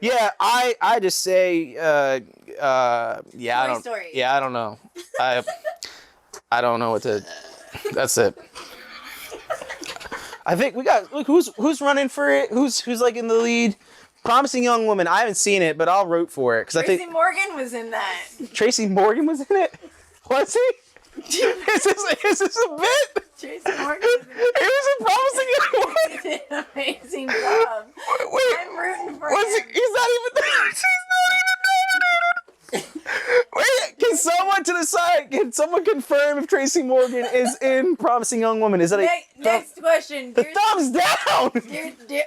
Yeah, I just say Toy Story. Yeah, I don't know. I don't know what to. That's it. I think we got. Look, who's running for it? Who's like in the lead? Promising Young Woman. I haven't seen it, but I'll root for it because I think Tracy Morgan was in that. Tracy Morgan was in it. Was he? Is this a bit? Tracy Morgan was in it. He was a Promising Young Woman. He did an amazing job. Wait, I'm rooting for was him. he's not even there. She's not even nominated. Wait, can someone confirm if Tracy Morgan is in Promising Young Woman? Is that Next question. The thumbs down.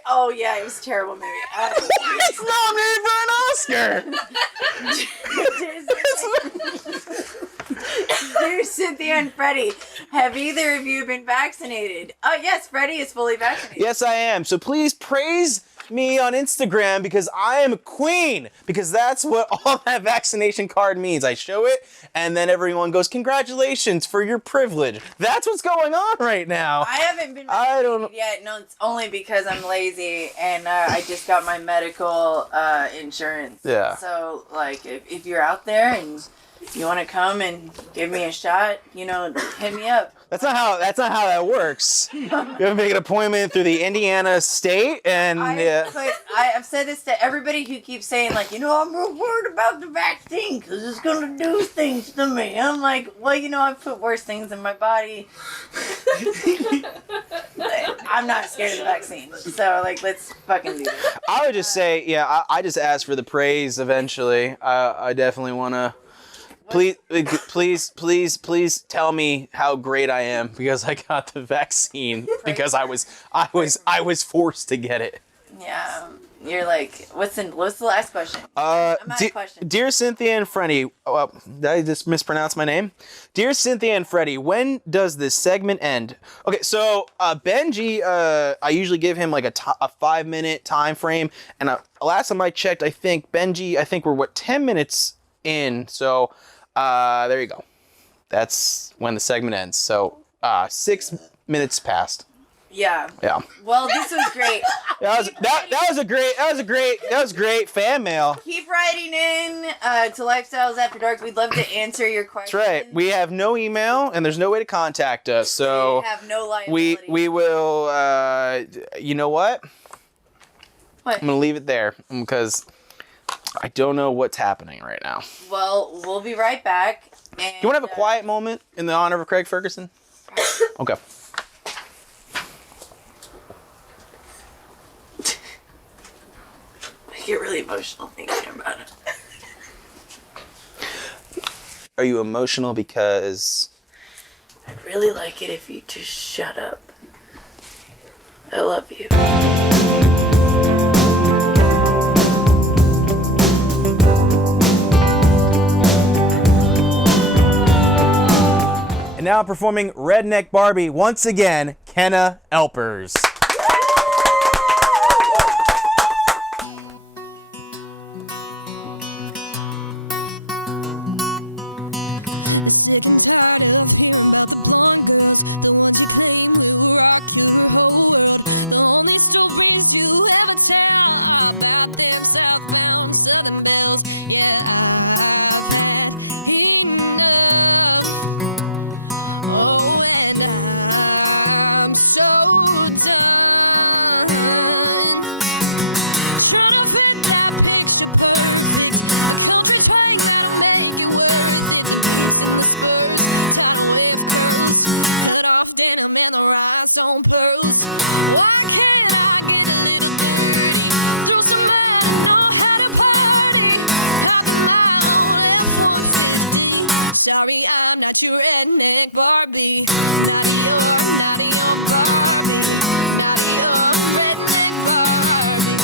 Oh yeah, it was a terrible movie. It's nominated for an Oscar. Dear Cynthia and Freddie, have either of you been vaccinated? Oh yes, Freddie is fully vaccinated. Yes, I am. So please praise me on Instagram because I am a queen. Because that's what all that vaccination card means. I show it, and then everyone goes, "Congratulations for your privilege." That's what's going on right now. I haven't been vaccinated yet. No, it's only because I'm lazy and I just got my medical insurance. Yeah. So like, if you're out there and you want to come and give me a shot, hit me up. That's not how that works. You have to make an appointment through the Indiana state, and I've said this to everybody who keeps saying like, I'm real worried about the vaccine because it's gonna do things to me. I'm like, well, I've put worse things in my body. I'm not scared of the vaccine, so like, let's fucking do it. I would just say, I just ask for the praise eventually. I definitely want to. Please tell me how great I am because I got the vaccine because I was forced to get it. Yeah, you're like, what's the last question? I'm out of questions. Dear Cynthia and Freddie, did I just mispronounce my name? Dear Cynthia and Freddie, when does this segment end? Okay, so Benji, I usually give him like a 5-minute time frame, and last time I checked, I think we're 10 minutes in, so. There you go. That's when the segment ends. So, 6 minutes passed. Yeah. Yeah. Well, this was great. That was great fan mail. Keep writing in to Lifestyles After Dark. We'd love to answer your questions. That's right. We have no email and there's no way to contact us. So we have no liability. We will. You know what? What? I'm gonna leave it there because I don't know what's happening right now. Well, we'll be right back. And, you want to have a quiet moment in the honor of Craig Ferguson? Okay. I get really emotional thinking about it. Are you emotional because... I'd really like it if you just shut up. I love you. now performing Redneck Barbie, once again, Kenna Elpers. Sick and tired of hearing about the blonde girls, the ones you claim will rock your whole world. The only stories you ever tell are about them southbound southern belles. Yeah, I've had enough. Oh, and I'm so done trying to fit that picture perfect, a country train that'll make it worth it. The boots and the spurs, tied away with curls, cut off denim and the rhinestone pearls. Why can't I get a little dirty, throw some mud and know how to party, hop in my own F-150? Sorry, I'm not your redneck Barbie, not your Barbie, not your redneck Barbie.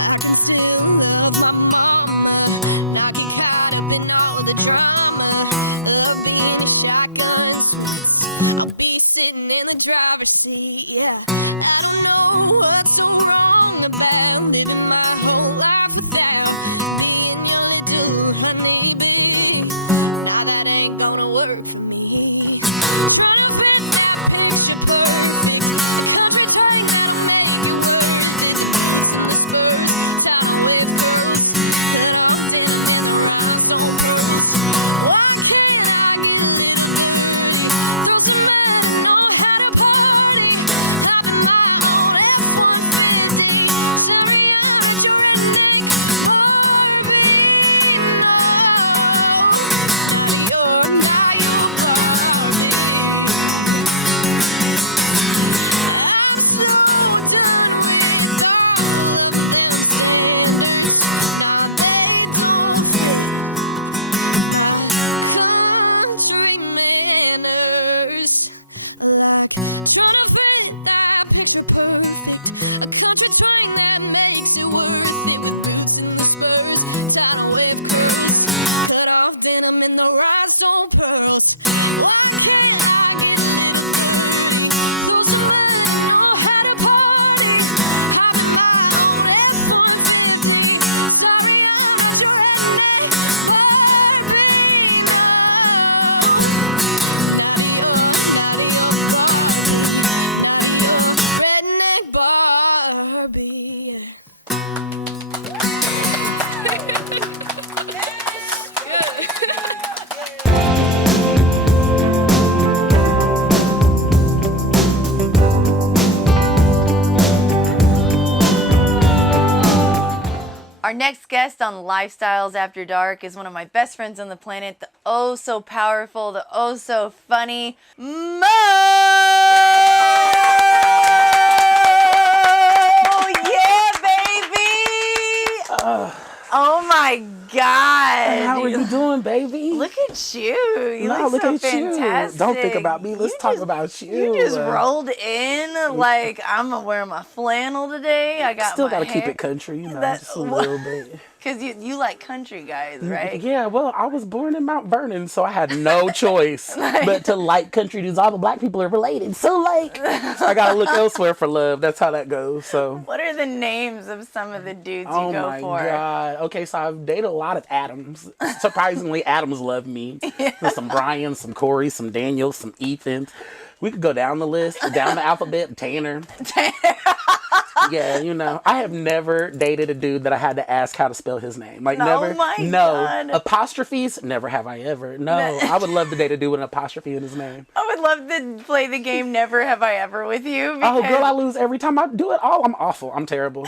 I can still love my mama, not get caught up in all of the drama of being a shotgun sweets. I'll be sitting in the driver's seat, yeah. I don't know what's so wrong about living my whole life without being your little honeybee. Now that ain't gonna work for me. Trying to fit that picture perfect, a country train that'll make it worth it. The boots and the spurs, tied on wave curls, cut off denim and the rhinestone pearls. Why can't I get a little dirty, throw some mud and know how to party, hop in my own F-150? Sorry, I'm not your redneck Barbie, no, not your Barbie. I'm so done with all of them standards. Now they don't fit my country manners. Like trying to fit that picture perfect, a country train that makes it worth it, with boots and the spurs, tied on wave curls, cut off denim and the rhinestone pearls. Why can't I get a little dirty, throw some mud and know how to party, hop in my own F-150? Sorry, I'm not your redneck Barbie, no, not your Barbie, not your redneck Barbie. Our next guest on Lifestyles After Dark is one of my best friends on the planet, the oh so powerful, the oh so funny Mo! Yeah, baby! Oh my God! How are you doing, baby? Look at you! You look so fantastic. You. Don't think about me. Let's talk about you. You just rolled in like I'm gonna wear my flannel today. I got still got to keep it country, you know, just a little bit. Because you like country guys, right? Yeah, well, I was born in Mount Vernon, so I had no choice but to like country dudes. All the black people are related, so like I gotta look elsewhere for love. That's how that goes. So what are the names of some of the dudes you oh go my for? God. Okay, so I've dated a lot of Adams. Surprisingly, Adams love me. Yeah. There's some Brian, some Corey, some Daniel, some Ethan. We could go down the list, down the alphabet. Tanner. Yeah, you know, I have never dated a dude that I had to ask how to spell his name. Like, never. No. God. Apostrophes? Never have I ever. No. I would love to date a dude with an apostrophe in his name. I would love to play the game Never Have I Ever with you. Oh, girl, I lose every time I do it. I'm awful. I'm terrible.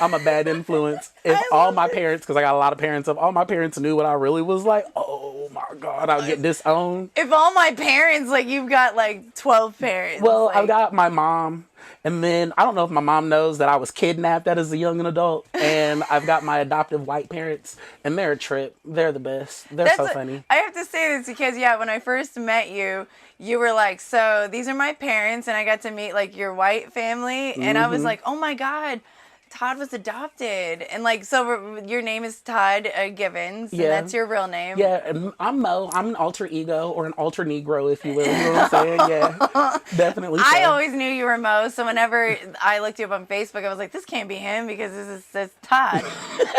I'm a bad influence. If all my parents, because I got a lot of parents, if all my parents knew what I really was like, oh my God, I'll get disowned. If all my parents, like, you've got like 12 parents. Well, like... I've got my mom. And then, I don't know if my mom knows that I was kidnapped as a young adult. And I've got my adoptive white parents. And they're a trip. They're the best. They're so funny. I have to say this because, yeah, when I first met you, you were like, so these are my parents. And I got to meet, like, your white family. And I was like, oh, my God. Todd was adopted, and like so your name is Todd Givens, and that's your real name. Yeah, and I'm Mo. I'm an alter ego or an alter negro, if you will. You know what I'm saying? Yeah, definitely. So. I always knew you were Mo, so whenever I looked you up on Facebook, I was like, this can't be him because this Todd.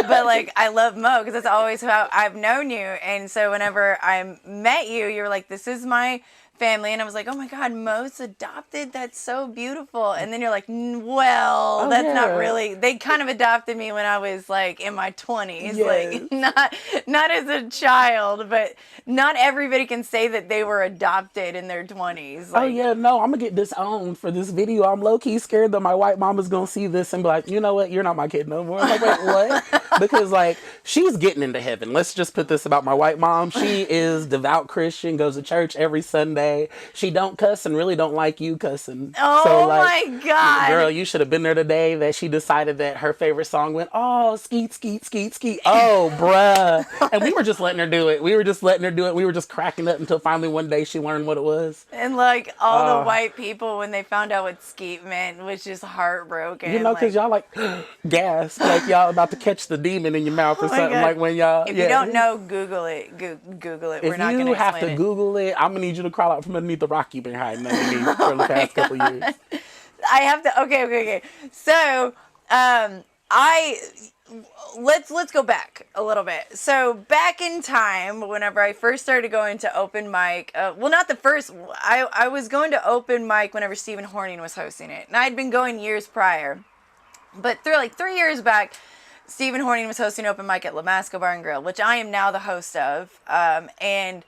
But like, I love Mo because that's always how I've known you, and so whenever I met you, you were like, this is my family, and I was like, oh my God, Mo's adopted, that's so beautiful. And then you're like, well, that's not really, they kind of adopted me when I was like in my 20s, like not as a child, but not everybody can say that they were adopted in their 20s. Like, no, I'm gonna get disowned for this video. I'm low-key scared that my white mama's gonna see this and be like, you know what, you're not my kid no more. I'm like, wait, what? Because like, she's getting into heaven. Let's just put this about my white mom. She is devout Christian, goes to church every Sunday. She don't cuss and really don't like you cussing. Oh, so, like, my God. Girl, you should have been there today that she decided that her favorite song went, oh, skeet, skeet, skeet, skeet. Oh, bruh. And we were just letting her do it. We were just cracking up until finally one day she learned what it was. And like all the white people, when they found out what skeet meant, was just heartbroken. You know, because y'all like gas, like y'all about to catch the demon in your mouth or something. God. Like when y'all. If you don't know, Google it. Google it. We're not going to explain it. If you have to Google it, I'm going to need you to crawl out from underneath the rock you've been hiding underneath for the past couple years. I have to. Okay. So, let's go back a little bit. So back in time, whenever I first started going to open mic, well, not the first. I was going to open mic whenever Stephen Horning was hosting it, and I'd been going years prior. But through like 3 years back, Stephen Horning was hosting open mic at Lamasco Bar and Grill, which I am now the host of, and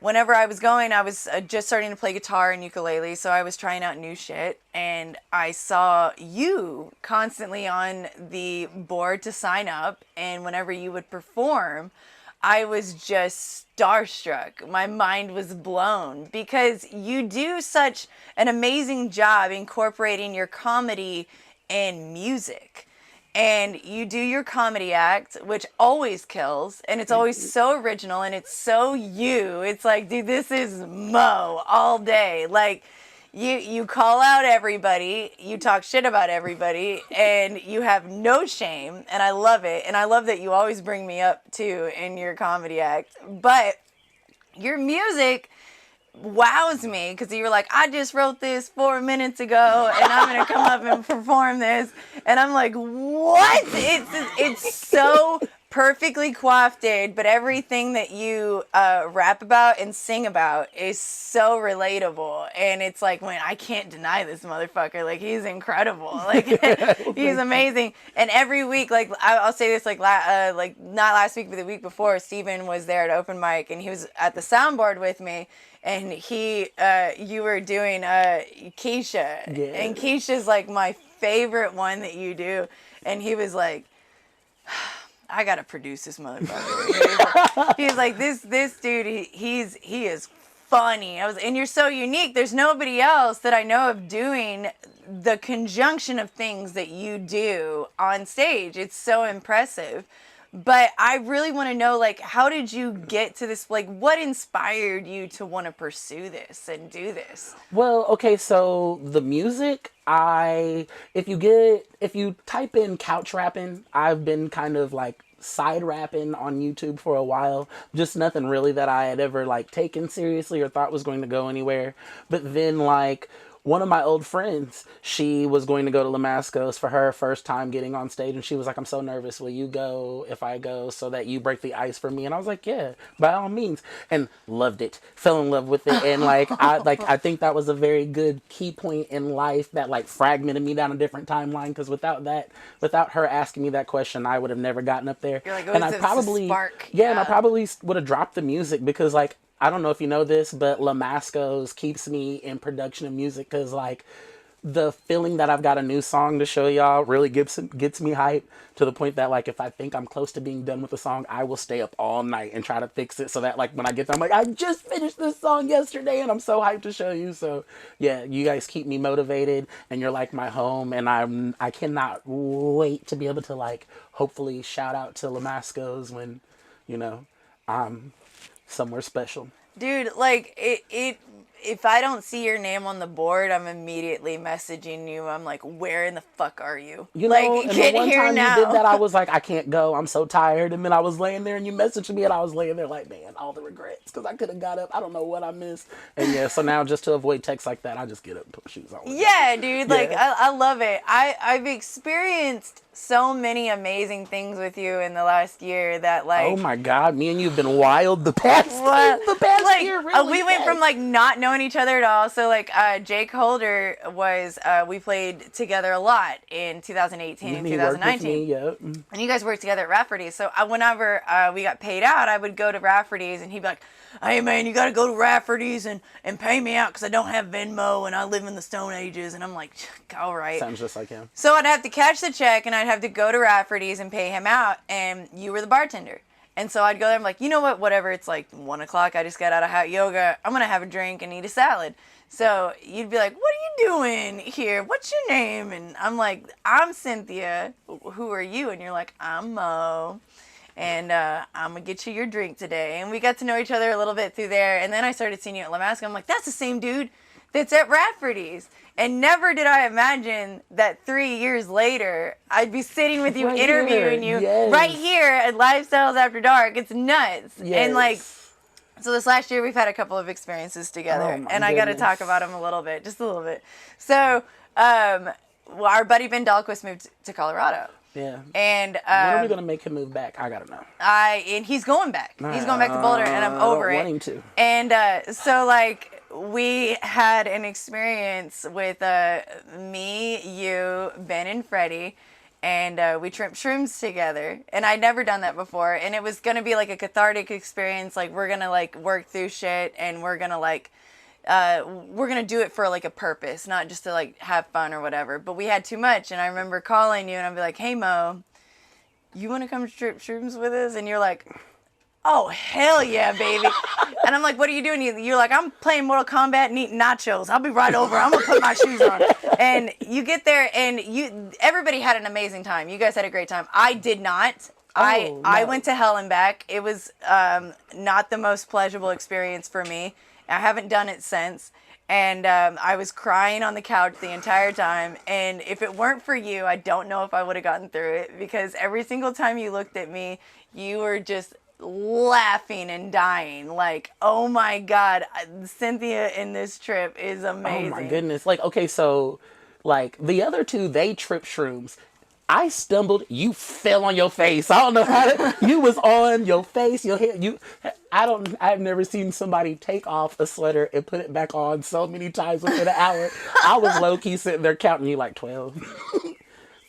whenever I was going, I was just starting to play guitar and ukulele, so I was trying out new shit, and I saw you constantly on the board to sign up, and whenever you would perform, I was just starstruck. My mind was blown, because you do such an amazing job incorporating your comedy and music. And you do your comedy act, which always kills, and it's always so original, and it's so you. It's like, dude, this is Mo all day. Like, you call out everybody, you talk shit about everybody, and you have no shame, and I love it. And I love that you always bring me up, too, in your comedy act. But your music wows me, because you were like, I just wrote this 4 minutes ago and I'm gonna come up and perform this, and I'm like, what? It's so perfectly coiffed, but everything that you rap about and sing about is so relatable, and it's like, when I can't deny this motherfucker, like, he's incredible, like he's amazing. And every week, like, I'll say this, like like not last week but the week before, Steven was there at open mic, and he was at the soundboard with me, and you were doing Keisha, and Keisha's like my favorite one that you do, and he was like, I gotta produce this motherfucker. He's like, this dude, he is funny. And you're so unique. There's nobody else that I know of doing the conjunction of things that you do on stage. It's so impressive. But I really want to know, like, how did you get to this? Like, what inspired you to want to pursue this and do this? Well, okay, so the music, if you type in couch rapping, I've been kind of like side rapping on YouTube for a while. Just nothing really that I had ever like taken seriously or thought was going to go anywhere. But then like, one of my old friends, she was going to go to Lamasco's for her first time getting on stage, and she was like, I'm so nervous. Will you go if I go so that you break the ice for me? And I was like, yeah, by all means. And loved it. Fell in love with it. And I think that was a very good key point in life that like fragmented me down a different timeline, because without her asking me that question, I would have never gotten up there. You're like, and I probably and I probably would have dropped the music, because like, I don't know if you know this, but Lamasco's keeps me in production of music, because like the feeling that I've got a new song to show y'all really gets me hype, to the point that like, if I think I'm close to being done with the song, I will stay up all night and try to fix it, so that like when I get done, I'm like, I just finished this song yesterday and I'm so hyped to show you. So yeah, you guys keep me motivated, and you're like my home, and I cannot wait to be able to like hopefully shout out to Lamasco's when, you know, somewhere special. Dude, like, it if I don't see your name on the board, I'm immediately messaging you. I'm like, where in the fuck are you? You like, know, and the get one here time now. you did that, I was like, I can't go. I'm so tired. And then I was laying there and you messaged me and I was laying there like, man, all the regrets because I could have got up. I don't know what I missed. And yeah, so now just to avoid texts like that, I just get up and put my shoes on. Yeah, dude. Like, Yeah. I love it. I've experienced so many amazing things with you in the last year that, like... Oh my God, me and you have been wild the past like, year, really. we went from, like, not knowing each other at all. So, like, Jake Holder was... we played together a lot in 2018 and 2019. Me, yeah. And you guys worked together at Rafferty's. So whenever we got paid out, I would go to Rafferty's and he'd be like, hey, man, you got to go to Rafferty's and pay me out because I don't have Venmo and I live in the Stone Ages. And I'm like, all right. Sounds just like him. So I'd have to catch the check and I'd have to go to Rafferty's and pay him out. And you were the bartender. And so I'd go there. I'm like, you know what? Whatever. It's like 1 o'clock. I just got out of hot yoga. I'm going to have a drink and eat a salad. So you'd be like, what are you doing here? What's your name? And I'm like, I'm Cynthia. Who are you? And you're like, I'm Mo. And I'm going to get you your drink today. And we got to know each other a little bit through there. And then I started seeing you at La Masca. I'm like, that's the same dude that's at Rafferty's. And never did I imagine that 3 years later, I'd be sitting with you, right interviewing here. you Yes. right here at Lifestyles After Dark. It's nuts. Yes. And like, so this last year, we've had a couple of experiences together. Oh, and I got to goodness. talk about them a little bit, just a little bit. So, well, our buddy Ben Dahlquist moved to Colorado. Yeah. And When are we going to make him move back? I got to know. and he's going back. He's going back to Boulder, and I'm over I it. don't want him to. And so, like, we had an experience with me, you, Ben, and Freddie, and we tripped shrooms together. And I'd never done that before. And it was going to be, like, a cathartic experience. Like, we're going to, like, work through shit, and we're going to, like, we're going to do it for, like, a purpose, not just to, like, have fun or whatever. But we had too much, and I remember calling you, and I'd be like, hey, Mo, you want to come trip shrooms with us? And you're like, oh, hell yeah, baby. And I'm like, what are you doing? You're like, I'm playing Mortal Kombat and eating nachos. I'll be right over. I'm going to put my shoes on. And you get there, and everybody had an amazing time. You guys had a great time. I did not. I went to hell and back. It was not the most pleasurable experience for me. I haven't done it since. And I was crying on the couch the entire time. And if it weren't for you, I don't know if I would have gotten through it. Because every single time you looked at me, you were just laughing and dying. Like, oh my God, Cynthia in this trip is amazing. Oh my goodness. Like, okay, so, like, the other two, they tripped shrooms. I stumbled, you fell on your face. I don't know how to, you was on your face, your head, I've never seen somebody take off a sweater and put it back on so many times within an hour. I was low-key sitting there counting you like 12,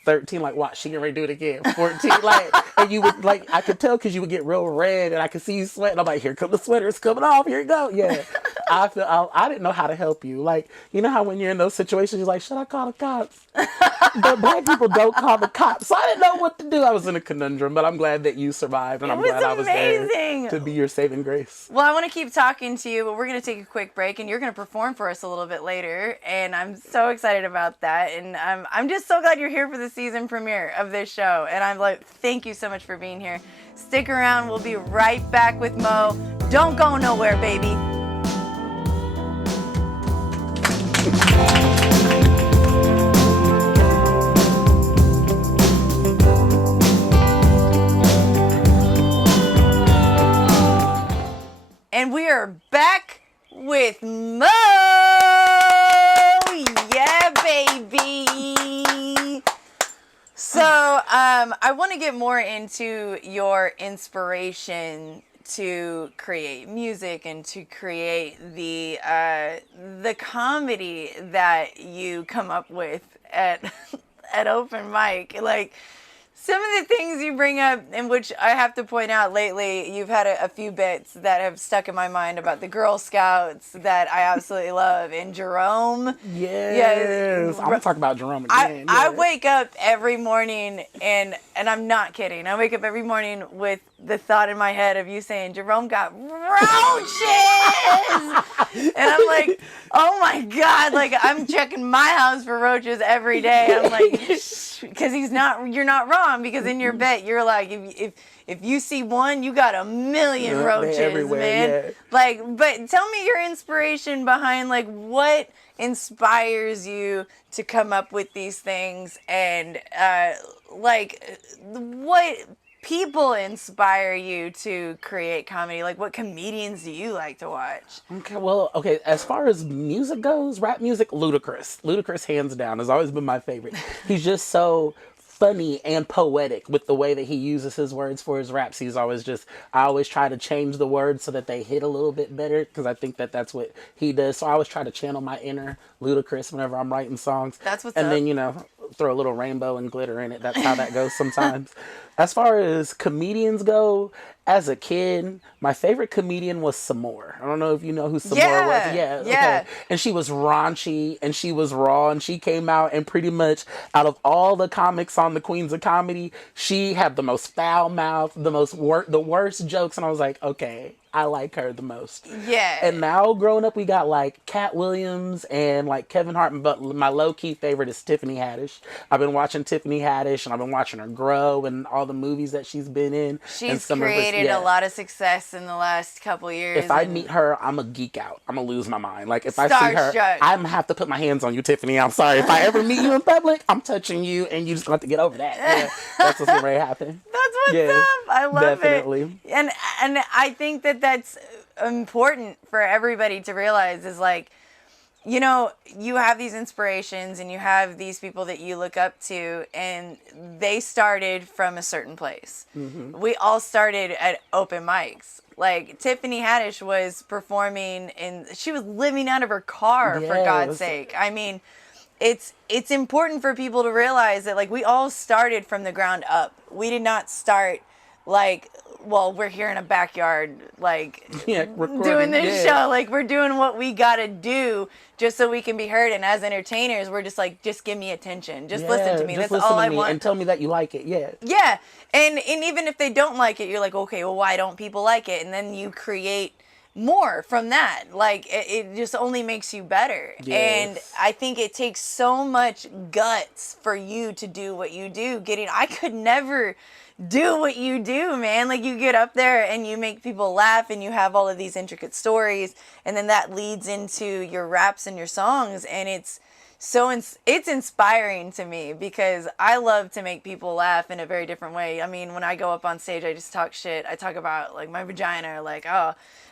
13, like, watch, she getting ready to do it again. 14, like, and you would, like, I could tell because you would get real red and I could see you sweating. I'm like, here come the sweater, it's coming off, here you go. Yeah. I didn't know how to help you. Like, you know how when you're in those situations, you're like, should I call the cops? But black people don't call the cops. So I didn't know what to do. I was in a conundrum, but I'm glad that you survived and I'm glad I was there to be your saving grace. Well, I want to keep talking to you, but we're going to take a quick break and you're going to perform for us a little bit later. And I'm so excited about that. And I'm just so glad you're here for the season premiere of this show. And I'm like, thank you so much for being here. Stick around. We'll be right back with Mo. Don't go nowhere, baby. And we are back with Mo. Yeah, baby. So, I want to get more into your inspiration to create music and to create the comedy that you come up with at open mic. Like, some of the things you bring up, in which I have to point out lately, you've had a few bits that have stuck in my mind about the Girl Scouts that I absolutely love. And Jerome. Yes. I'm going to talk about Jerome again. I wake up every morning, and I'm not kidding. I wake up every morning with the thought in my head of you saying, Jerome got roaches! And I'm like, oh my God, like, I'm checking my house for roaches every day. I'm like, because you're not wrong, because in your bet you're like, if you see one, you got a million roaches, man. Yeah. Like, but tell me your inspiration behind, like, what inspires you to come up with these things, and like, what people inspire you to create comedy? Like, what comedians do you like to watch? Okay, as far as music goes, rap music, Ludacris hands down has always been my favorite. He's just so funny and poetic with the way that he uses his words for his raps. I always try to change the words so that they hit a little bit better, because I think that that's what he does. So I always try to channel my inner Ludacris whenever I'm writing songs. That's what's and up. then, throw a little rainbow and glitter in it. That's how that goes sometimes. As far as comedians go, as a kid, my favorite comedian was Samore. I don't know if you know who Samore was. Yeah. Okay. And she was raunchy and she was raw, and she came out, and pretty much out of all the comics on the Queens of Comedy, she had the most foul mouth, the worst jokes, and I was like, okay, I like her the most. Yeah. And now growing up, we got like Cat Williams and like Kevin Hart, but my low-key favorite is Tiffany Haddish. I've been watching Tiffany Haddish, and I've been watching her grow and all the movies that she's been in. She's created a lot of success in the last couple years. If I meet her, I'm a geek out. I'm gonna lose my mind. Like, if I see her, I'm gonna have to put my hands on you, Tiffany. I'm sorry. If I ever meet you in public, I'm touching you, and you just got to get over that. Yeah, that's what's gonna happen. That's what's up. I love definitely. it. And I think that's important for everybody to realize, is like, you have these inspirations and you have these people that you look up to, and they started from a certain place. Mm-hmm. We all started at open mics. Like, Tiffany Haddish was performing she was living out of her car, for God's sake. I mean, it's important for people to realize that, like, we all started from the ground up. We did not start like, well, we're here in a backyard, like, doing this show. Like, we're doing what we gotta do just so we can be heard. And as entertainers, we're just like, just give me attention. Just listen to me. That's all I want. And tell me that you like it. Yeah. Yeah. And even if they don't like it, you're like, okay, well, why don't people like it? And then you create more from that. Like, it just only makes you better. Yes. And I think it takes so much guts for you to do what you do. I could never do what you do, man. Like, you get up there and you make people laugh, and you have all of these intricate stories, and then that leads into your raps and your songs, and it's inspiring to me, because I love to make people laugh in a very different way. I mean, when I go up on stage, I just talk shit. I talk about, like, my vagina, like,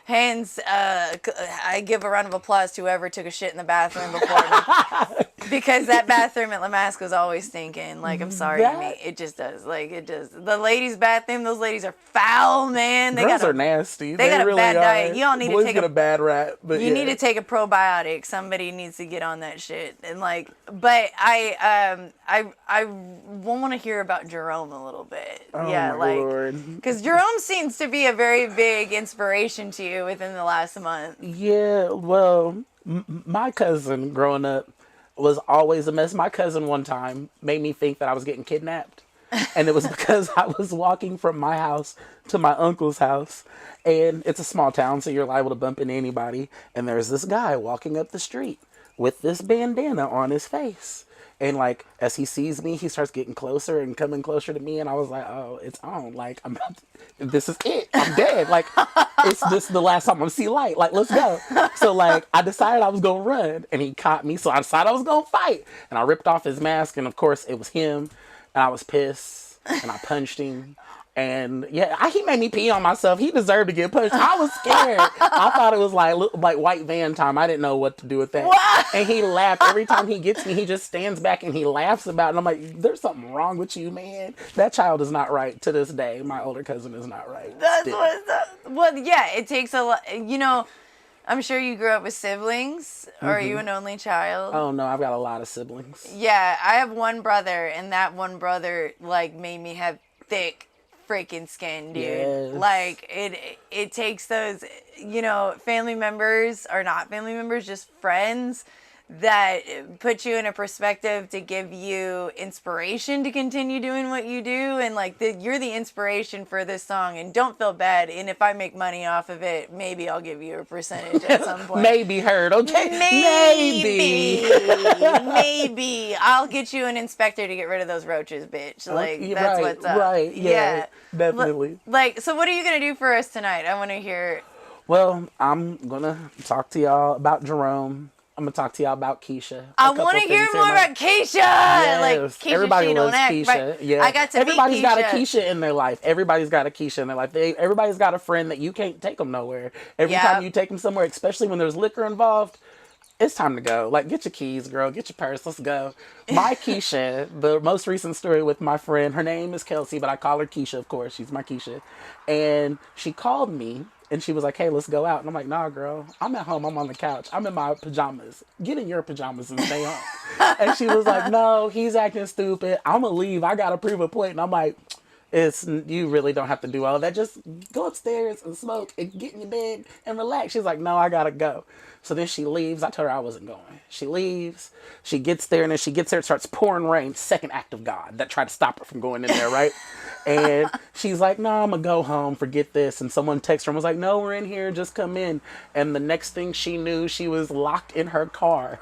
hands, I give a round of applause to whoever took a shit in the bathroom before me. Because that bathroom at Lamask was always stinking. Like, I'm sorry, mate. It just does. Like, it does. The ladies' bathroom, those ladies are foul, man. Girls are nasty. They got really a bad are. Diet. You all need Boys to take a bad rap. But you need to take a probiotic. Somebody needs to get on that shit. And, like, but I want to hear about Jerome a little bit. Oh, my Lord. Because Jerome seems to be a very big inspiration to you within the last month. Yeah, well, my cousin growing up was always a mess. My cousin one time made me think that I was getting kidnapped. And it was because I was walking from my house to my uncle's house. And it's a small town, so you're liable to bump into anybody. And there's this guy walking up the street with this bandana on his face. And, like, as he sees me, he starts getting closer and coming closer to me. And I was like, oh, it's on. Like, this is it. I'm dead. Like, this is the last time I'm going to see light. Like, let's go. So, like, I decided I was going to run. And he caught me. So I decided I was going to fight. And I ripped off his mask. And, of course, it was him. And I was pissed. And I punched him. And yeah, he made me pee on myself. He deserved to get punched. I was scared. I thought it was like white van time. I didn't know what to do with that. What? And he laughed. Every time he gets me, he just stands back and he laughs about it. And I'm like, there's something wrong with you, man. That child is not right to this day. My older cousin is not right. That's what's up. Well, yeah, it takes a lot. I'm sure you grew up with siblings. Or are you an only child? Oh, no, I've got a lot of siblings. Yeah, I have one brother, and that one brother, like, made me have thick freaking skin, dude. Yes. Like, it takes those, family members, or not family members, just friends that put you in a perspective to give you inspiration to continue doing what you do, and like you're the inspiration for this song, and don't feel bad, and if I make money off of it, maybe I'll give you a percentage at some point. Maybe heard, okay? Maybe I'll get you an inspector to get rid of those roaches, bitch. Like that's what's up. Right, yeah. Definitely. Like, so what are you gonna do for us tonight? I want to hear. Well, I'm gonna talk to y'all about Jerome. I'm gonna talk to y'all about Keisha. I want to hear more about Keisha. Yes. Like Keisha, everybody she loves don't act. Keisha. Right. Yeah, I got to everybody's meet Keisha. got a Keisha in their life. Everybody's got a Keisha in their life. Everybody's got a friend that you can't take them nowhere. Every time you take them somewhere, especially when there's liquor involved, it's time to go. Like, get your keys, girl. Get your purse. Let's go. My Keisha, the most recent story with my friend, her name is Kelsey, but I call her Keisha, of course. She's my Keisha. And she called me, and she was like, hey, let's go out. And I'm like, nah, girl. I'm at home. I'm on the couch. I'm in my pajamas. Get in your pajamas and stay home. And she was like, no, he's acting stupid. I'm going to leave. I got to prove a point. And I'm like, you really don't have to do all that. Just go upstairs and smoke and get in your bed and relax. She's like, no, I got to go. So then she leaves. I told her I wasn't going. She leaves. She gets there, and then she gets there, it starts pouring rain. Second act of God that tried to stop her from going in there, right? And she's like, no, I'm going to go home. Forget this. And someone texted her and was like, no, we're in here. Just come in. And the next thing she knew, she was locked in her car.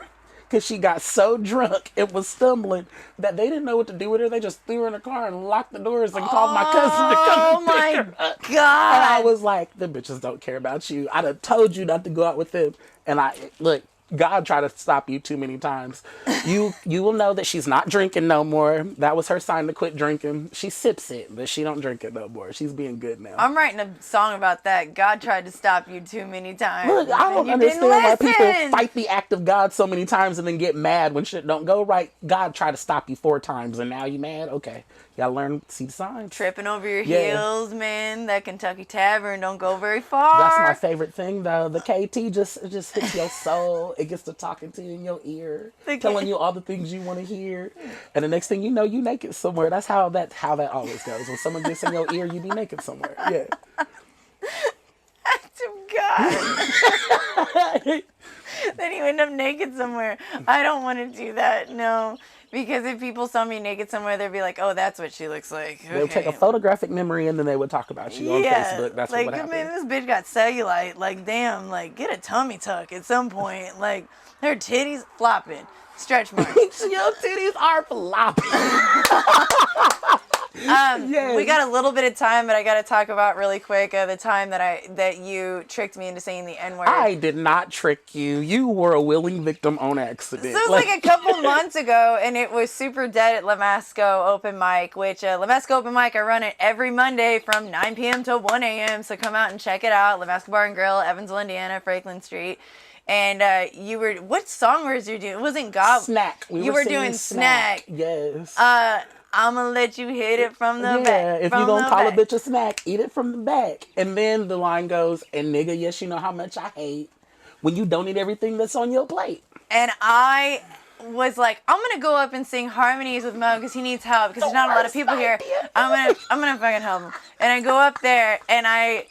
Because she got so drunk and was stumbling that they didn't know what to do with her. They just threw her in her car and locked the doors and called my cousin to come and pick her up. Oh my God. And I was like, the bitches don't care about you. I'd have told you not to go out with them. And look, God tried to stop you too many times. You will know that she's not drinking no more. That was her sign to quit drinking. She sips it, but she don't drink it no more. She's being good now. I'm writing a song about that. God tried to stop you too many times. Look, I don't understand why people fight the act of God so many times and then get mad when shit don't go right. God tried to stop you 4 times and now you mad? Okay. You gotta learn, see the signs. Tripping over your heels, man. That Kentucky Tavern don't go very far. That's my favorite thing, though. The KT just hits your soul. It gets to talking to you in your ear, telling you all the things you want to hear. And the next thing you know, you naked somewhere. That's how that always goes. When someone gets in your ear, you be naked somewhere. Yeah. God. Then you end up naked somewhere. I don't want to do that. No. Because if people saw me naked somewhere, they'd be like, oh, that's what she looks like. Okay. They'll take a photographic memory and then they would talk about you on Facebook. That's what would happen. Man, this bitch got cellulite. Like, damn, like, get a tummy tuck at some point. Like, her titties flopping. Stretch marks. Your titties are flopping. Yes. We got a little bit of time, but I got to talk about really quick the time that you tricked me into saying the N-word. I did not trick you. You were a willing victim on accident. This was like a couple months ago, and it was super dead at Lamasco Open Mic, which Lamasco Open Mic, I run it every Monday from 9 p.m. to 1 a.m., so come out and check it out. Lamasco Bar and Grill, Evansville, Indiana, Franklin Street. And what song was you doing? It wasn't God. Snack. You were doing Snack. Yes. I'm going to let you hit it from the back. Yeah, if you're going to call a bitch a snack, eat it from the back. And then the line goes, and nigga, yes, you know how much I hate when you don't eat everything that's on your plate. And I was like, I'm going to go up and sing harmonies with Mo because he needs help because there's not a lot of people here. I'm gonna fucking help him. And I go up there and I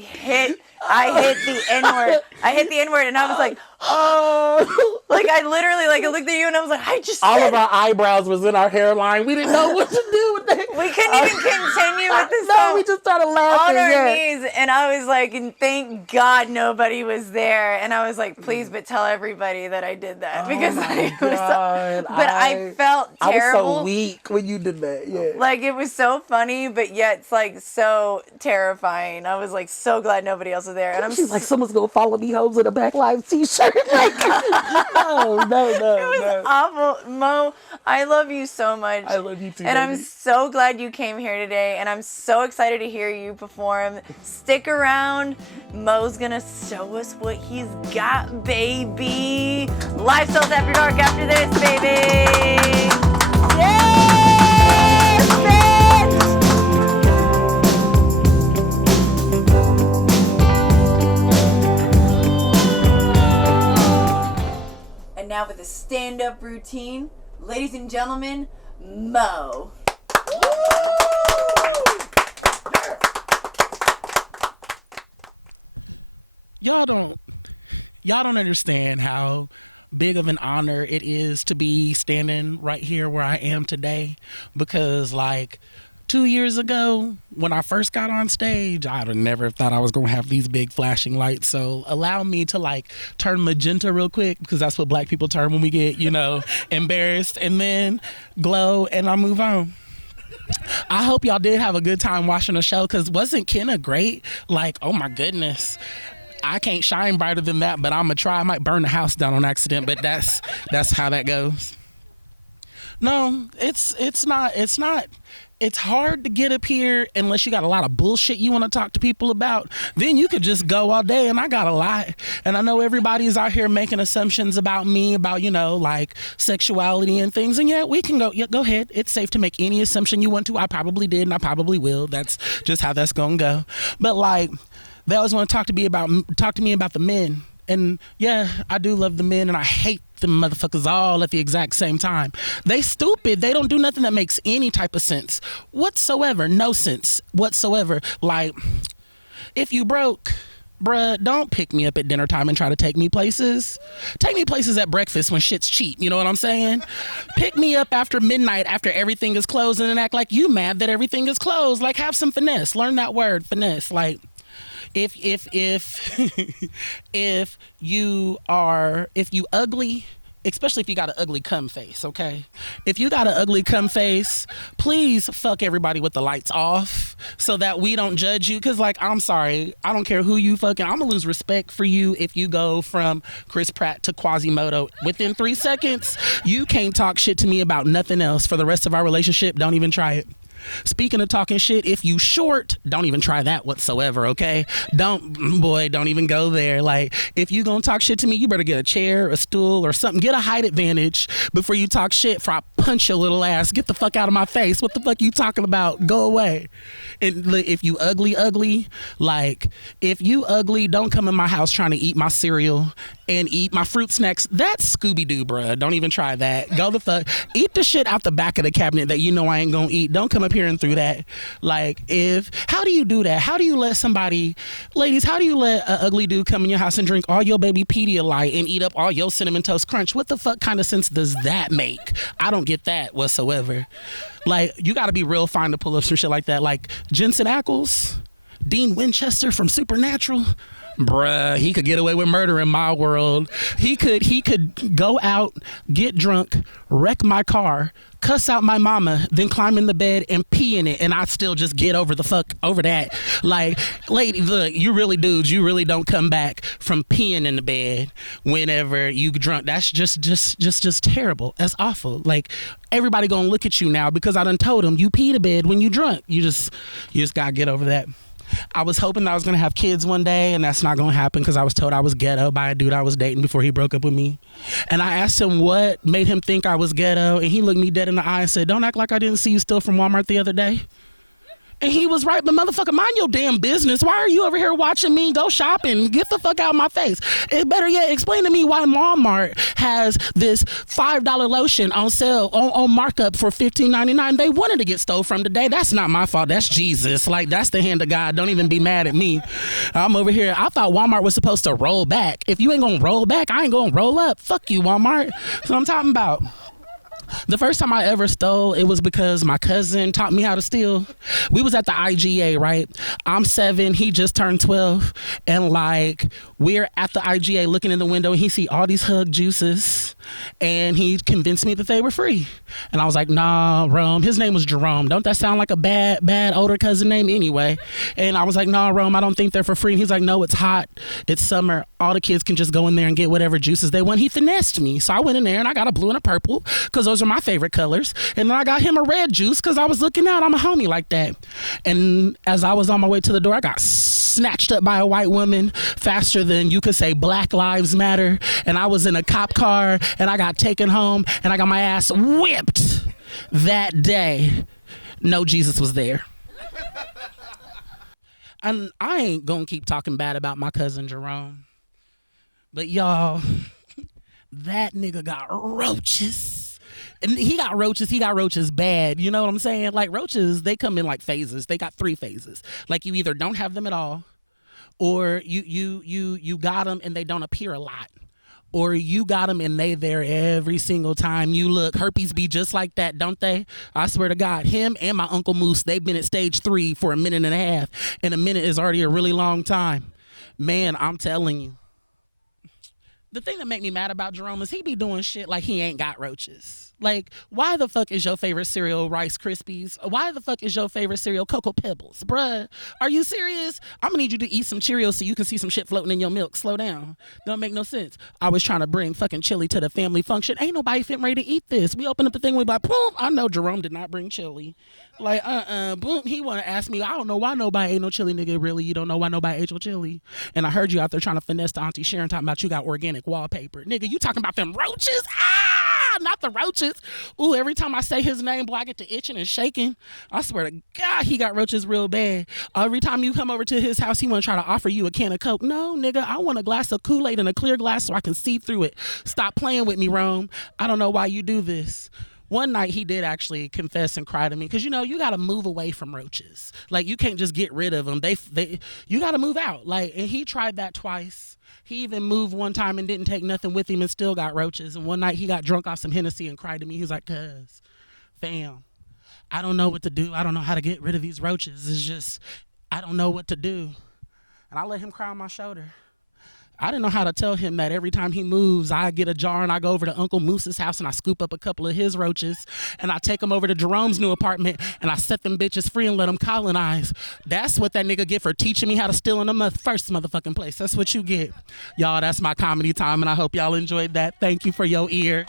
hit the N-word. I hit the N-word and I was like, oh, like I literally, like I looked at you and I was like, all of our eyebrows was in our hairline. We didn't know what to do with it. We couldn't even continue with this song. No, we just started laughing. On our knees. And I was like, and thank God nobody was there. And I was like, please, but tell everybody that I did that. Because I felt terrible. I was so weak when you did that. Yeah. Like it was so funny, but yet it's like so terrifying. I was like so glad nobody else was there. And She's like, someone's gonna follow me home with a Back Lives t-shirt. Like, no. It was awful. Mo, I love you so much. I love you too. And I'm so glad you came here today. And I'm so excited to hear you perform. Stick around. Mo's gonna show us what he's got, baby. Lifestyles After Dark after this, baby. Yes, bitch! And now with a stand-up routine, ladies and gentlemen, Mo. 3, 2, 1. Y'all don't understand how big of an honor it is to be standing right here where I am today, because like 2 years ago when I first got on stage, I'd have never thought I was gonna have these big flashing lights. So allow me to like turn magenta real quick, because that's what black people turn when we get, you know, embarrassed, and then glow, and I move on. I hope y'all did have a good time watching the show, because wasn't Kenna great? Like, oh my goodness. I can't shine brighter than that, but I'm gonna try. I might burn the house down on accident, but that's how that goes. No, it's not. It's hard to get up here unless you got a lot of bullshit you want to talk to people about. Then you could just go all day, and I got a lot. And I know everybody's out here making assumptions about me, about, you know, like sexuality and things. And yeah, we can go ahead. It's safe to make any assumption you want to. I probably did, and I probably will. That's just how that's gonna go. But like, they always want to talk to me about the men. And yeah, I do love the men, and I hate them motherfuckers all at the exact same time. They stupid. They don't do nothing that makes any type of sense whatsoever. No sense whatsoever. Like, if you broke, bruh, don't pick me up at dinner time and try to take me places. Take me places at breakfast when shit's cheap. You know what I'm saying? Pick me up after midnight, after everything is closed, and then act like you mad that everything is closed. Like, have some finesse. Learn that word, finesse. Like, if you ugly, especially if you got an ugly cum face, okay? If you got an ugly cum face, please fuck everybody with the lights off so that we don't judge you. Cause like, I'm sorry, I don't care who you fucking, I'm gonna lose respect for you if you go from Chris Pratt to Quasimodo within 3 seconds. You can't talk shit to me about nothing else for the rest of our relationship. Don't even try it. Speaking of talking shit, if you short, don't even try that whatsoever, okay? Don't even go there. Like, if you gonna talk shit to me, you better get a chair, a stool, or something. Get a height advantage before you talk shit, for I punch your little ass. Get the fuck out of my face. What the fuck you talking about? Go away. And if you ugly, like, if you ugly, don't come in my house trying to eat my cereal and eat my fruit snacks. That's Scooby-Doo, bruh. Don't even try that. Go the fuck. Eat the shit out the back of the cabinet that you know I ain't gonna eat. Don't come up here and through that. Like, how do you do that? How do you let somebody, ladies, how do you let an ugly dude come in your house and drink all your baby Pedialyte and eat up all your Cinnamon Toast Crunch? What the fuck kind of sense does that make? I don't get that whatsoever. Like, you gotta be real fine to pull up some shit like that. Like, Jensen Ackles, Dean Winchester from Supernatural, bruh, he could get away with murder in my world. He could go out, get drunk, wreck my car, cuss out my mama, then climb in the bed and pee in it, and I still just get over that. Like, lady, look, you really dudes, you really don't come back from peeing in the bed whenever you drunk. That's just terrible. That's awful. Like, everybody gonna look at you now because I done told them you pee the bed when you drunk. You just gotta get over that. I was hoping that I was going to have kids one day, and that's not going to happen because I was told I was ghetto by a dude I was dating before he broke up with me. And I asked him what made him think I was ghetto, and he looked me dead in the eye and said, "Don't act like I didn't see you steal from Walmart the other day." And he was right, but motherfucker, mind your damn business. Why are you over here watching me go shopping? Get the fuck out of my face. Better yet, explain to me why Walmart has this $5 lotion on sale, on markup for $15.99. They wanted to get stole from today. That's not my fault. That's Jesus. Like, that's the hand of God. Don't even be mad at me. I'm over here. I thought Walmart was supposed to roll back. If you ain't gonna roll back, I ain't gonna roll up. Fuck you, Walmart. That's what I'm talking about. The first time I ever stole, it was because my cousin taught me how to steal. We was at the IGA, right? I'm 7, he just turned 12, and like, we're at the IGA looking in the window, and he see all these Hug juices, and he convinced me that they were free. And I was like, nah, Rome. His name was Jerome. Don't that sound like a bad older cousin name anyway? And I was like, nah, Rome, I don't think they're for free. And he's like, no, it's hot. It's summer. All the kids can just go in there and get whatever juices they want. He finessed me. So I went in there and I got a blue and a purple because those are my favorite colors. And then I got him a red juice because I was looking out. I'm a homie like that. And as I was on my way to the door, I got snatched up by a white woman faster than you could say Black Lives Matter. And I was in a cop car and I got taken home and I got my ass whipped that day. No, Jesus was there. And I ain't gonna keep talking bad about my cousin Jerome. But y'all, that nigga got roaches. And he got roaches bad. You know what I'm saying? Like, roaches, they come in like phases. They got 3 phases. Like, you either don't have them at all, or you got them and they don't appear a lot, or you got them and they there every single time you look. Herpes be just like that, don't they? I swear to God, him and my Uncle Moose, they've been at stage 3 for a minute and a half, and a minute is already a really long time. Man, I'm telling you. The thing that make me mad about Jerome is he be doing shit like he ain't got roaches. Like, why the fuck is your favorite cereal Rice Krispies? Why the fuck is your favorite cereal Cocoa Pebbles? Bruh, are you serious? I'm gonna need you to eat some Cheerios so you can see some shit floating in your milk. Slow down. Don't make no sense. I was trying to bring fucking chili to the family function. Ain't nobody fit ready to eat this. We open up the thing, we like, boom, I know Jerome did not bring chili. Like, boom, he wanna ask me, I don't know why nobody ate no chili, nigga, really? You don't know why nobody ate your chili? And I heard you out there trying to finesse to Auntie Sharon talking about you got organic wallpaper. Nigga, you talking about them roaches? Not the roaches. Ooh, every time I say his name, boy, I get to itching and shaking. I swear to God, he got roaches real bad. Every time you come over to his house, he want to try to offer you a can of Coke. No, nigga, I want a glass of Kool-Aid in a clear glass so I can see through it. Stop playing with me, Rome. I don't know why you do this. One night he did actually confess and cry to me because, you know, you got to move away from roaches. Like, you can't just get rid of them. You got to move out. Like, and he tried that twice. He even moved one time and didn't take nothing with him and still got roaches. And one night he got drunk off some Hennessy and cried to me. He was like, cuz, fam, I don't know what to do. I don't know how to get rid of these roaches. It's just, I don't know what to do. And I let him cry on my shoulder. I didn't know how to tell him that every time he moves, I get a jar and I go over to Uncle Moose's house and I scoop up a couple of his roaches and I take them over to Jerome's new apartment and I set them bitches free and let them colonize. That's what that nigga get for teaching me how to steal in the first motherfucking place. That's what you get. Y'all, that's my comedy time and I hope y'all enjoyed that. Thank you for your ear.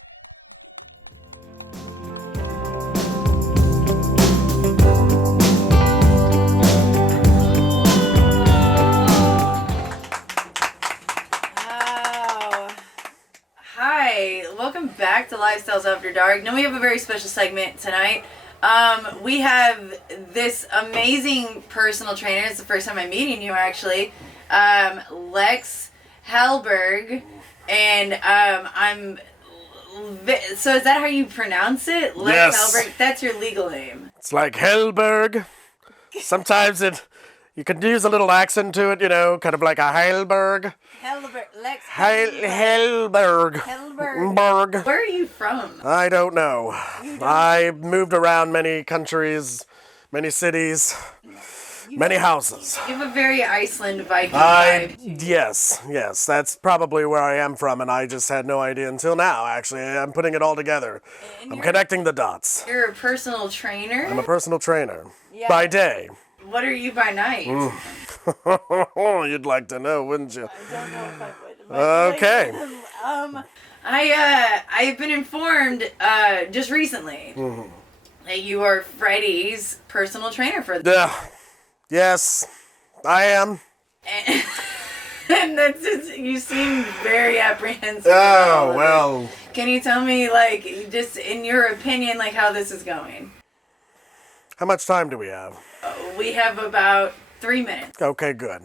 Welcome back to Lifestyles After Dark. Now we have a very special segment tonight. We have this amazing personal trainer. It's the first time I'm meeting you, actually. Lex Hellberg. And so is that how you pronounce it? Lex Yes. Hellberg? That's your legal name. It's like Hellberg. Sometimes you can use a little accent to it, you know, kind of like a Heilberg. Hellberg. Lex Hellberg. Hellberg. Berg. Where are you from? I don't know. I moved around many countries, many cities, many houses. You have a very Iceland Viking vibe. Yes, that's probably where I am from, and I just had no idea until now, actually. I'm putting it all together. I'm connecting the dots. You're a personal trainer? I'm a personal trainer. Yeah. By day. What are you by night? You'd like to know, wouldn't you? I don't know if I would. Okay. I've been informed just recently that you are Freddie's personal trainer for Yes, I am. And that's just, you seem very apprehensive. Oh, well. Can you tell me, like, just in your opinion, like, how this is going? How much time do we have? We have about 3 minutes. Okay, good.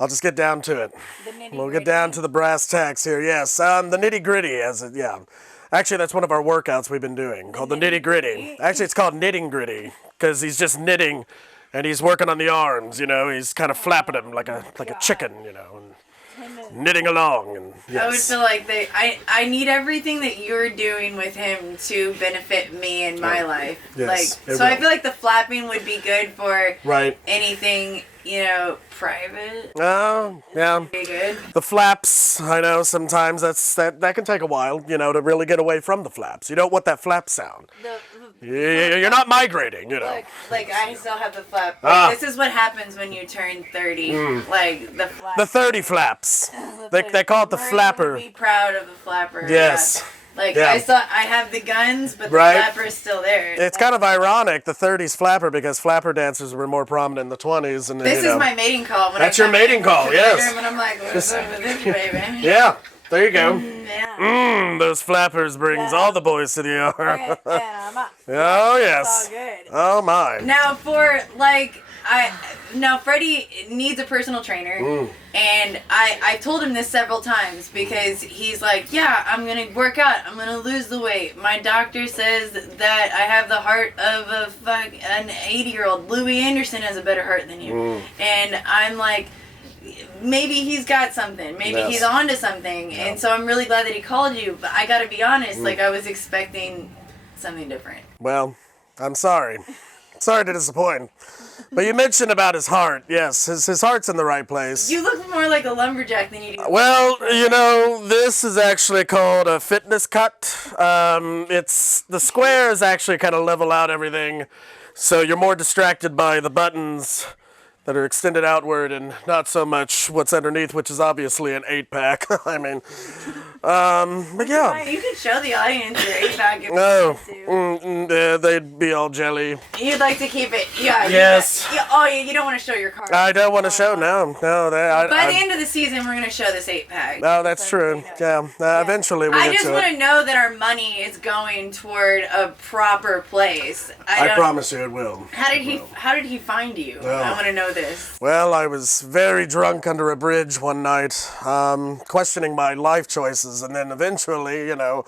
I'll just get down to it. We'll get down to the brass tacks here. Yes, the nitty-gritty, Actually, that's one of our workouts we've been doing, called the nitty-gritty. Actually, it's called knitting-gritty, because he's just knitting, and he's working on the arms, you know. He's kind of flapping them like a chicken, you know, and knitting along. And yes. I would feel like I need everything that you're doing with him to benefit me in my life. Yes, I feel like the flapping would be good for right. anything, you know, private. Oh, yeah. Be good. The flaps, I know sometimes that can take a while, you know, to really get away from the flaps. You don't want that flap sound. You're not migrating, you know. Like I still have the flap. Like, this is what happens when you turn 30. Like the flap. The 30 flaps. They call it the flapper. Be proud of the flapper. Yes. Yeah. Like I have the guns, but the flapper is still there. It's kind of ironic, the 30s flapper, because flapper dancers were more prominent in the 20s. And this is my mating call. When that's your mating call, yes. And I'm like, what's up with this, baby? Yeah. There you go. Yeah. Those flappers brings all the boys to the yard. Oh yes. It's all good. Oh my. Now Freddie needs a personal trainer, and I've told him this several times because he's like, yeah, I'm gonna work out, I'm gonna lose the weight. My doctor says that I have the heart of an 80-year-old. Louis Anderson has a better heart than you, and I'm like, maybe he's got something. Maybe Yes. he's onto something. Yeah. And so I'm really glad that he called you. But I gotta be honest, like I was expecting something different. Well, I'm sorry. Sorry to disappoint. But you mentioned about his heart. Yes, his heart's in the right place. You look more like a lumberjack than you do. Well, you know, this is actually called a fitness cut. It's the squares actually kind of level out everything, so you're more distracted by the buttons that are extended outward and not so much what's underneath, which is obviously an 8-pack. I mean, but yeah. You could show the audience your 8-pack if No, you want they'd be all jelly. to. You'd like to keep it, yeah. Yes. You don't want to show your card. I don't want to show, no. By the end of the season, we're gonna show this 8-pack. No, that's true. Yeah, eventually we I get just to want it. to know that our money is going toward a proper place. I don't- promise you it will. How did he find you? I want to know this. Well, I was very drunk under a bridge one night, questioning my life choices, and then eventually, you know,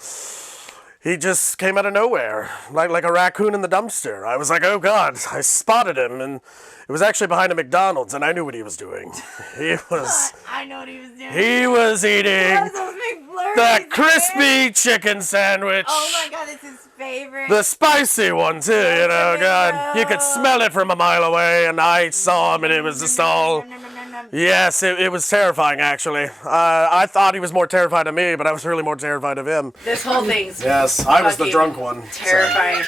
he just came out of nowhere, like a raccoon in the dumpster. I was like, oh God, I spotted him, and it was actually behind a McDonald's, and I knew what he was doing. He was I know what he was doing. he was eating Those McFlurries, the man. crispy chicken sandwich. Oh my God, it's his favorite. The spicy one too, you know, God. You could smell it from a mile away, and I saw him, and it was just all... Yes, it was terrifying, actually. I thought he was more terrified of me, but I was really more terrified of him. This whole thing's Yes, I was the fucking drunk one. so. terrifying.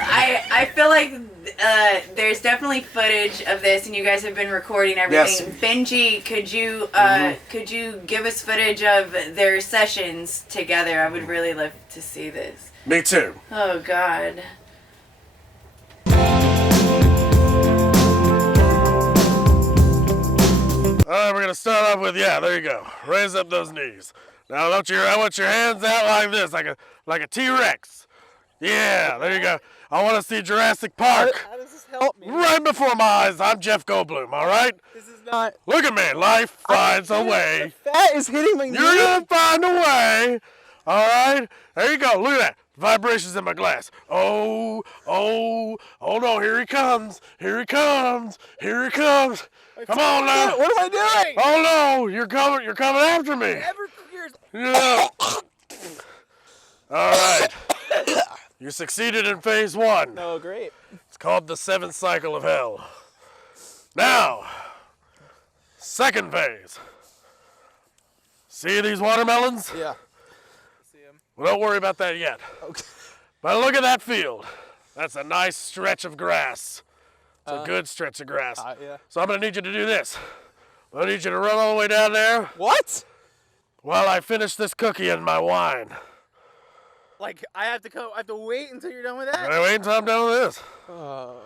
I feel like there's definitely footage of this, and you guys have been recording everything. Yes. Benji, could you give us footage of their sessions together? I would really love to see this. Me too. Oh God. All right, we're gonna start off with there you go. Raise up those knees. Now I want your hands out like this, like a T-Rex. Yeah, there you go. I want to see Jurassic Park. How does this help me? Right before my eyes. I'm Jeff Goldblum. All right. This is not. Look at me. Life finds a way. The fat is hitting my knee. You're gonna find a way. All right. There you go. Look at that. Vibrations in my glass. Oh no. Here he comes. Here he comes. Here he comes. Come on now. What am I doing? Oh no. You're coming after me. Ever years. Yeah. All right. You succeeded in phase 1. Oh, great. It's called the 7th cycle of hell. Now, second phase. See these watermelons? Yeah. See him. Well, don't worry about that yet. Okay. But look at that field. That's a nice stretch of grass. It's a good stretch of grass. Yeah. So I'm going to need you to do this. I need you to run all the way down there What? while I finish this cookie and my wine. Like I have to wait until you're done with that? Can I wait until I'm done with this? Oh.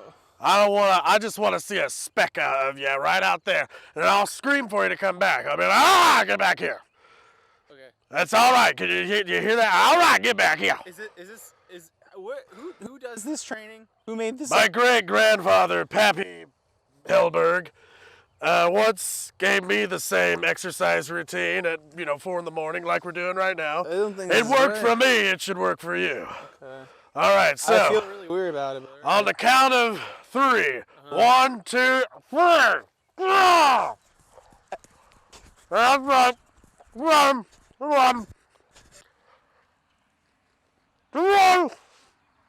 I just want to see a speck of you right out there. And I'll scream for you to come back. I'll be like, get back here. Okay. That's all right. Can you hear that? All right, get back here. Who does this training? Who made this? My great-grandfather, Pappy Hellberg, once gave me the same exercise routine at 4 in the morning like we're doing right now. I don't think It this is worked right. for me. It should work for you. Okay. All right, I so feel really weird about it. But on the count of 3, 1, 2, 3. Ah! That's right. 1, 1. 1.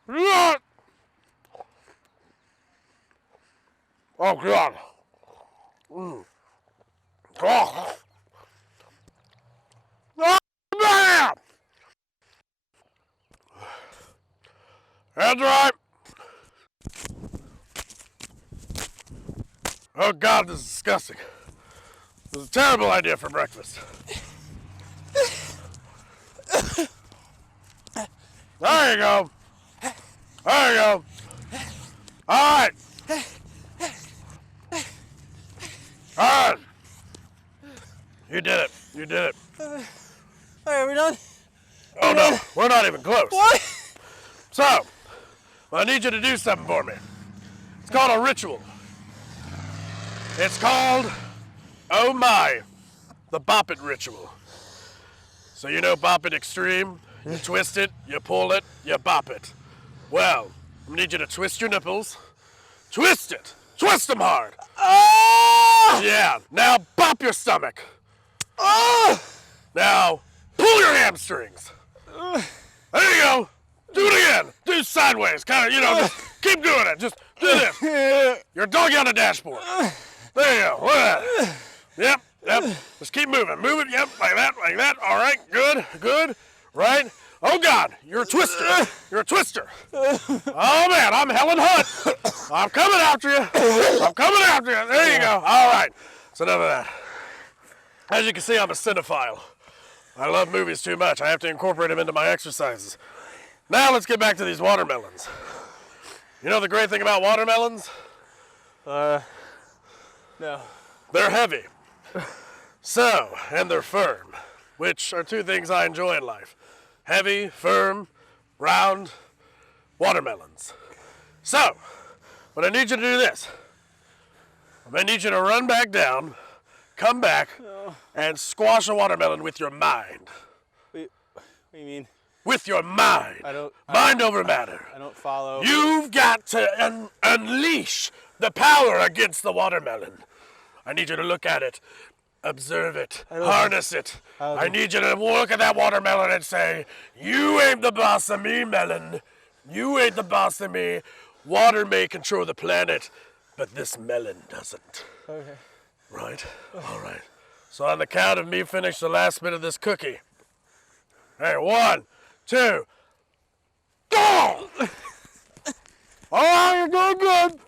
Yeah. Oh God. Oh. Oh, man. That's right. Oh God, this is disgusting. This is a terrible idea for breakfast. There you go. There you go. All right. All right. You did it. You did it. all right, we're done. Oh no, we're not even close. What? So, I need you to do something for me. It's called a ritual. It's called, oh my, the Bop It ritual. So you know Bop It Extreme? You twist it, you pull it, you bop it. Well, I need you to twist your nipples. Twist it! Twist them hard! Oh! Yeah. Now bop your stomach. Now pull your hamstrings. There you go. Do it again. Do sideways. Kind of, just keep doing it. Just do this. You're a doggy on the dashboard. There you go. Look at that. Yep. Just keep moving. Move it. Yep. Like that. All right. Good. Right. Oh, God. You're a twister. Oh, man. I'm Helen Hunt. I'm coming after you. There you go. All right. So enough of that. As you can see, I'm a cinephile. I love movies too much. I have to incorporate them into my exercises. Now let's get back to these watermelons. You know the great thing about watermelons? No. They're heavy. And they're firm, which are two things I enjoy in life. Heavy, firm, round watermelons. So, what I need you to do this. I need you to run back down, come back, and squash a watermelon with your mind. What do you mean? With your mind. Mind over matter. I don't follow. You've got to unleash the power against the watermelon. I need you to look at it, observe it, harness it. I need you to look at that watermelon and say, you ain't the boss of me, melon. You ain't the boss of me. Water may control the planet, but this melon doesn't. Okay. Right? All right. So on the count of me, finish the last bit of this cookie. Hey, 1, 2, go! All right, you're doing good.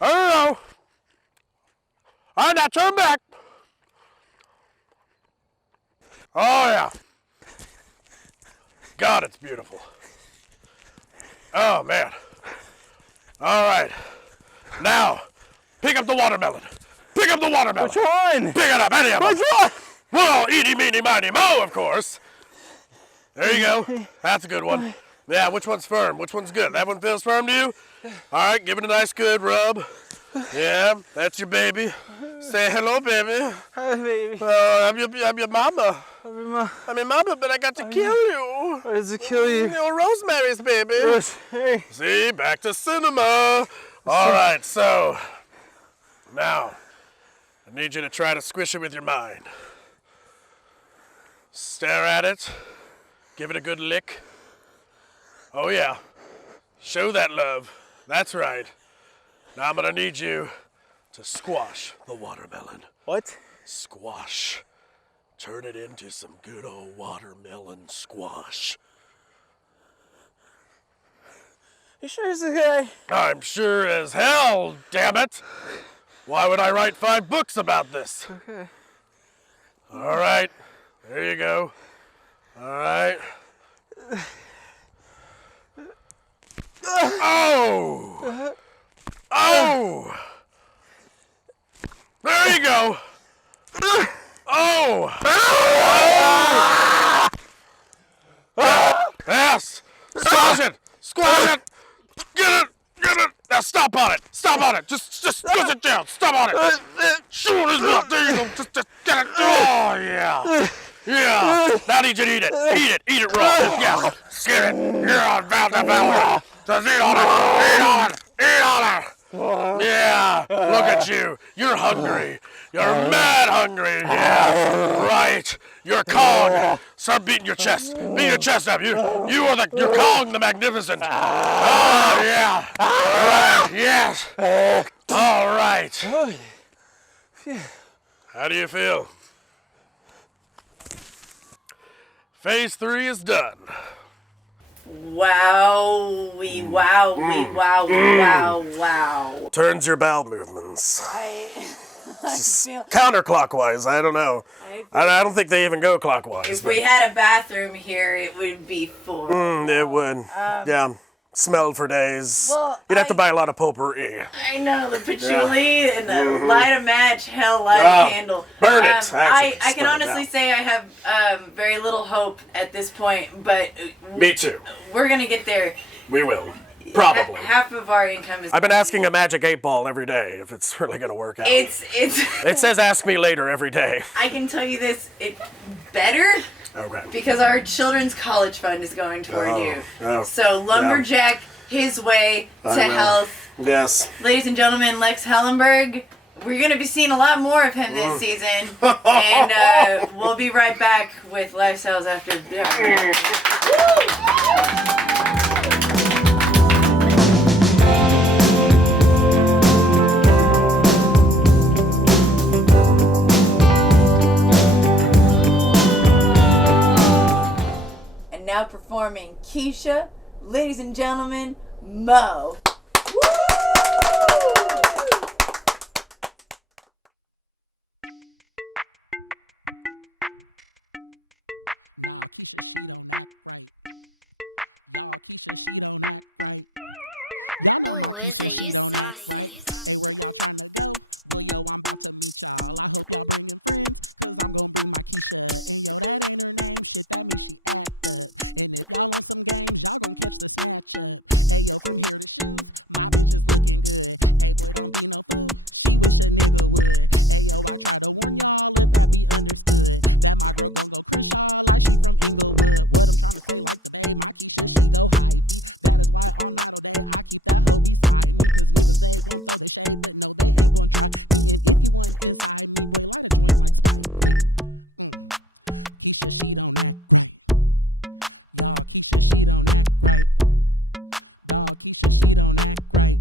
I don't know. All right, now turn back. Oh, yeah. God, it's beautiful. Oh, man. All right. Now, pick up the watermelon. Which one? Pick it up, any of them. Which one? Well, eeny, meeny, miny, mo, of course. There you go. That's a good one. Yeah, which one's firm? Which one's good? That one feels firm to you? All right, give it a nice good rub. Yeah, that's your baby. Say hello, baby. Hi, baby. I'm your mama. I'm your mama, but I got to kill you. Why does it kill you? You're Rosemary's baby. Rosemary. See, back to cinema. All right, so now I need you to try to squish it with your mind. Stare at it. Give it a good lick. Oh, yeah. Show that love. That's right. Now I'm going to need you to squash the watermelon. What? Squash. Turn it into some good old watermelon squash. You sure it's okay? I'm sure as hell, damn it. Why would I write 5 books about this? Okay. All right. There you go. All right. Oh! Oh! There you go. Oh! Yes! Squash it! Squash it! Get it! Now stop on it! Just push it down! Stop on it! Shoot it up! There you go! Just get it! Oh, yeah! Yeah! Now I need you to eat it! Eat it raw! Yeah! Get it! Yeah! About just eat on it! Eat on it! Yeah! Look at you! You're hungry! You're mad hungry! Yeah! Right! You're Kong! Start beating your chest! Beat your chest up! You're Kong the Magnificent! Oh, yeah! Right! Yes! All right! How do you feel? Phase 3 is done. Wow. Turns your bowel movements. I feel... Counterclockwise, I don't know. I don't think they even go clockwise. If we had a bathroom here, it would be full. It would. Yeah. Smelled for days. Well, You'd have to buy a lot of potpourri. I know, the patchouli and the light a match, light a candle. Burn it. I can honestly say I have very little hope at this point, but Me too. we're going to get there. We will. Probably. Half of our income is... I've been asking a magic 8 ball every day if it's really going to work out. It's... It says ask me later every day. I can tell you this, it's better... Okay. Because our children's college fund is going toward you. Oh. So Lumberjack, his way to health. Yes. Ladies and gentlemen, Lex Hellenberg, we're going to be seeing a lot more of him this season. And we'll be right back with Lifestyles After Dark. And now performing Keisha, ladies and gentlemen, Mo. Nah, Keisha, she don't act right. Y'all, Keisha, she don't act right. Y'all know my Keisha, she don't act right. Hey, where y'all trying to go? Well, yo, I'm about to meet y'all. I hope y'all bringing friends, cause I'm gonna bring my Keisha. And yo, that ain't her name, shit, that means she act up. And if y'all on some games, y'all gonna catch the snatch up. Hey, yo, from here to shoes, my bitch is looking good. Hey, boy, don't be no fool, she wish a nigga would. Hey, yo, I try to warn y'all if that be understood, that my girl gon' go Crenshaw like she from Inglewood. What I'm trying to say, like the babe, my Keisha, she go hyphy. That is why all night, all day, I keep that hoe beside me, cause niggas, they gon' throw their shade, but no, they ain't gon' try me. And if you want inside me, boy, light a joint like Spike Lee. Keisha, she don't act right. Y'all, Keisha, she don't act right. Dog, Keisha, she don't act right.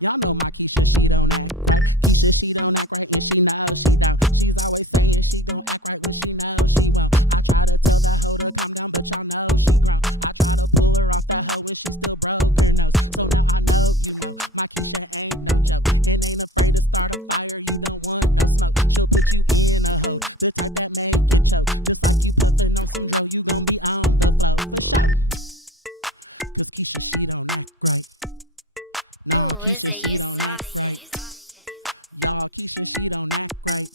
Y'all know my Keisha, she don't act right. Keisha, she don't act right, and she knows she don't. She's always saying she gon' act right when she knows she won't. I try to tell that hoe to calm down, but y'all know she grown. I try to pull her off that hoe when she still broke her nose. So now I know, you know, my Keisha ain't no joke, and ain't afraid to start a fire. You don't want no smoke, she'll put you in a hole, the type that make you choke. Just like you puffin' on some dro, you gon' be on the flow for sure. Cause Keisha, she don't act right. Nah, Keisha, she don't act right. Y'all, Keisha, she don't act right.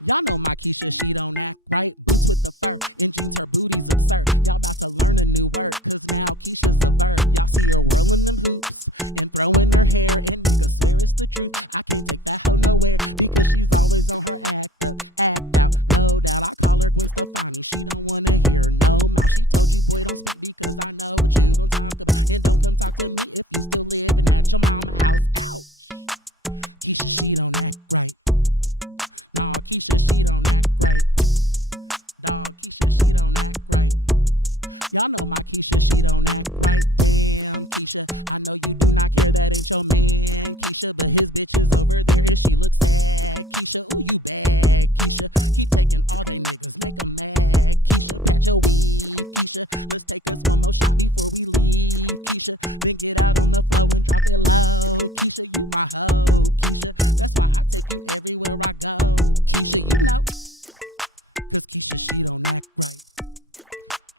Y'all know my Keisha, she don't act right. Boots with the fur, in jeans, her booty's absurd. Y'all about to learn a new word, cause now Keisha's a verb. Y'all see her whirling them hoops and throwing her hair, and niggas swear it's the truth. I can't take that hoe nowhere, because she's always on her act up, act out. No doubt, I call her Gwen Stefani. She don't wanna hear no mouth. She told you, boy, don't speak, because I know what you gon' talk about. And don't come talk to me if you still living at your mama house. Ouch. Keisha, she don't act right. Nah, Keisha, she don't act right. Dog, Keisha, she don't act right. Y'all know my Keisha, she don't act right. Damn, Keisha, I know you do not care, that ain't your man, Keisha, but his bitch is over there and she looks sad. Keisha, ooh, you bad, Keisha. Keep taking all they niggas, make them mad. Keisha, pat your weave, Keisha. Let's take us one more shot before we leave, Keisha. Then get out on the floor and drop it low. Keisha, you my hoe, Keisha. That's why I take you everywhere I go, Keisha, you know. Cause Keisha, she don't act right.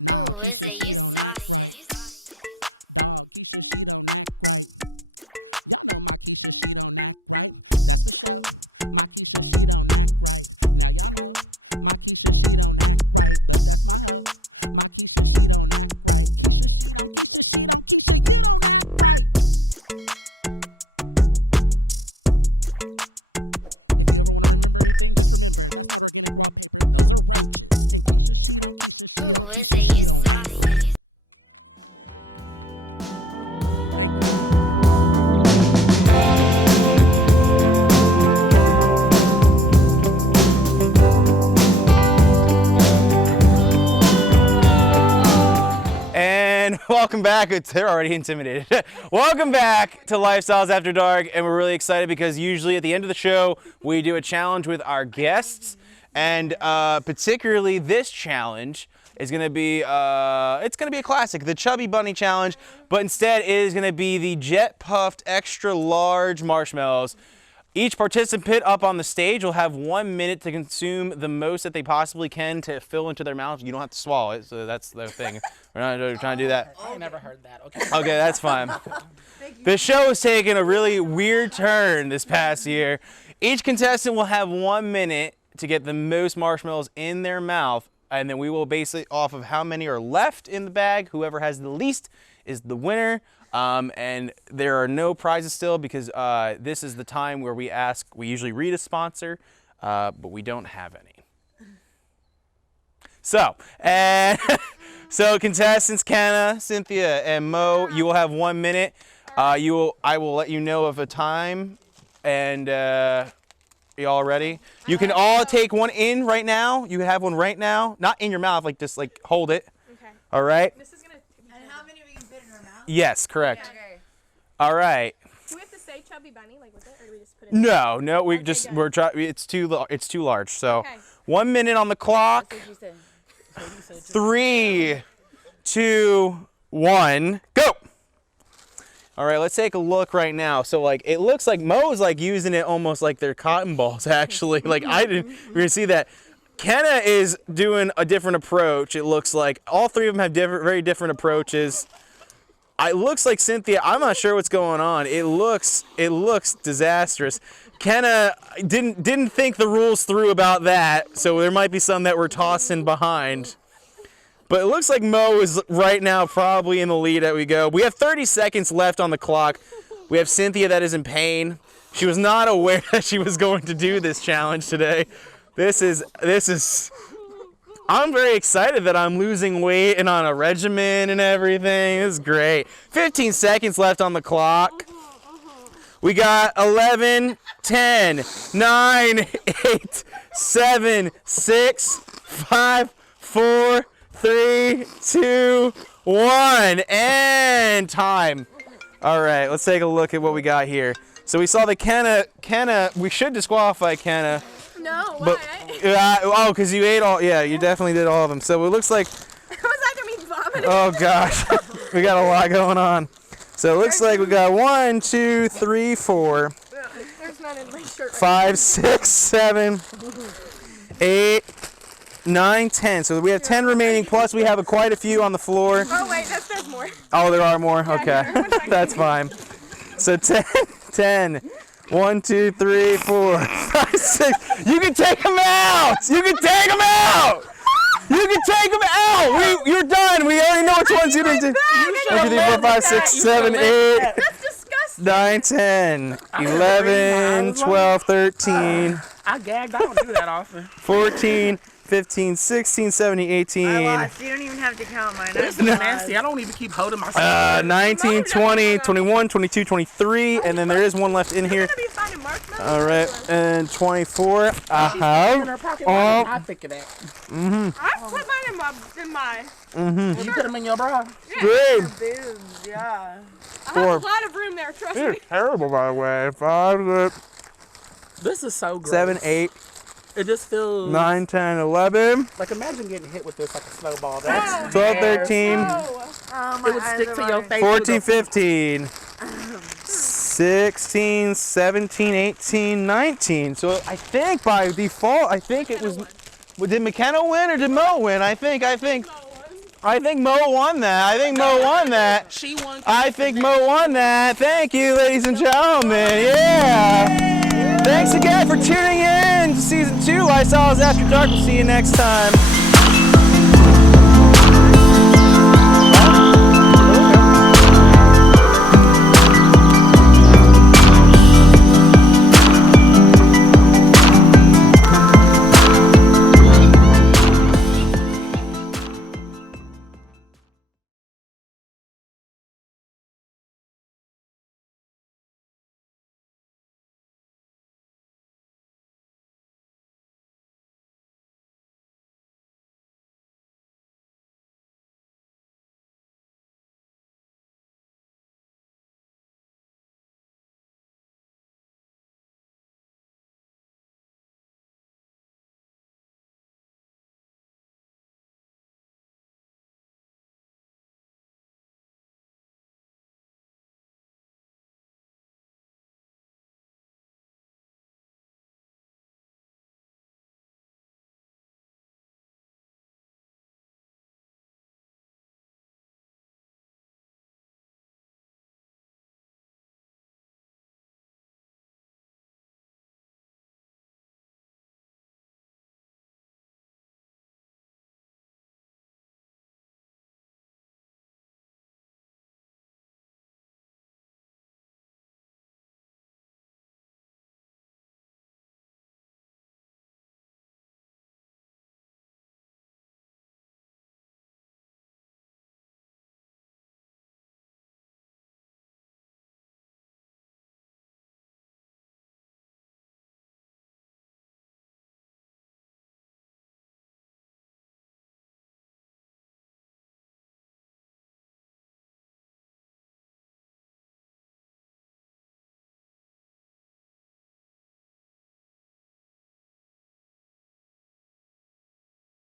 Nah, Keisha, she don't act right. Dog, Keisha, she don't act right. Y'all know my Keisha, she don't act right. That's for sure. My Keisha, she don't act right. Now y'all know my Keisha, she don't act right. But that's my hoe. My Keisha, she don't act right. Keisha, she don't, Keisha, she don't, Keisha, you don't act right. If you ever want to remember anything, just remember, that's not organic wallpaper, those are roaches. And Keisha, she don't, Keisha, she don't, Keisha, she don't act right. Thank you. And welcome back. They're already intimidated. Welcome back to Lifestyles After Dark, and we're really excited because usually at the end of the show we do a challenge with our guests, and particularly this challenge is going to be it's going to be a classic, the Chubby Bunny Challenge, but instead it is going to be the Jet Puffed Extra Large Marshmallows. Each participant up on the stage will have 1 minute to consume the most that they possibly can to fill into their mouth. You don't have to swallow it, so that's the thing. We're not trying to do that. I never heard that. Okay. Okay, that's fine. The show has taken a really weird turn this past year. Each contestant will have 1 minute to get the most marshmallows in their mouth, and then we will base it off of how many are left in the bag. Whoever has the least is the winner. And there are no prizes still because this is the time where we usually read a sponsor, but we don't have any. So, so contestants Kenna, Cynthia, and Mo, you will have 1 minute. I will let you know of a time And y'all ready? You can all take one in right now. You can have one right now. Not in your mouth, like just like hold it. Okay. All right? This is gonna. And how many we can fit in our mouth? Yes, correct. Okay. All right. Do we have to say chubby bunny like with it, or do we just put it? No, we Okay, just good. we're trying. It's too large. So Okay. 1 minute on the clock. That's what you said. 3, 2, 1, go. All right, let's take a look right now. So like, it looks like Mo's like using it almost like they're cotton balls. Actually, like I didn't really see that. Kenna is doing a different approach. It looks like all three of them have very different approaches. It looks like Cynthia. I'm not sure what's going on. It looks disastrous. Kenna didn't think the rules through about that, so there might be some that we're tossing behind. But it looks like Mo is right now probably in the lead as we go. We have 30 seconds left on the clock. We have Cynthia that is in pain. She was not aware that she was going to do this challenge today. This is. I'm very excited that I'm losing weight and on a regimen and everything. This is great. 15 seconds left on the clock. We got 11, 10, 9, 8, 7, 6, 5, 4, 3, 2, 1, and time. All right, let's take a look at what we got here. So we saw the Kenna, we should disqualify Kenna. No, why? But, because you ate all, yeah, you definitely did all of them. So it looks like, Was that gonna be vomiting? oh gosh, we got a lot going on. So it looks like we got 1, 2, 3, 4, There's none in my shirt. 5, 6, 7, 8, 9, 10. So we have 10 remaining, plus we have quite a few on the floor. Oh wait, there's more. Oh, there are more? Okay, here, 1 second. that's fine. So 10. 1, 2, 3, 4, 5, 6. You can take them out! You can take them out! You can take them out! You're done! We already know which ones you didn't do. 1, 2, 3, 4, 5, 6, 7, 8, That's disgusting. 9, 10, 11, 12, 13, I gagged. I don't do that often. 14, 15, 16, 17, 18. I lost. You don't even have to count mine. This is nasty. I don't even keep holding myself. 19, 20, 21, 22, 23, and then there is one left in here. Gonna be finding marshmallows. All right, and 24. In her pocket. Oh. I think of that. I put mine in my. You put them in your bra. Three. Boobs, yeah. I have 4. a lot of room there. Trust me. It's terrible, by the way. 5, 6, This is so gross. 7, 8, It just feels 9, 10, 11, like, imagine getting hit with this like a snowball. That's 12, 13, Oh, my it would eyes stick are to your watering. face. 14, 15, 16, 17, 18, 19. So I think by default, it was. Did McKenna win or did Mo win? I think Mo won that. I think Mo won that. She won. I think Mo won that. Thank you, ladies and gentlemen. Yeah. Thanks again for tuning in to season 2 Lifestyles After Dark. We'll see you next time.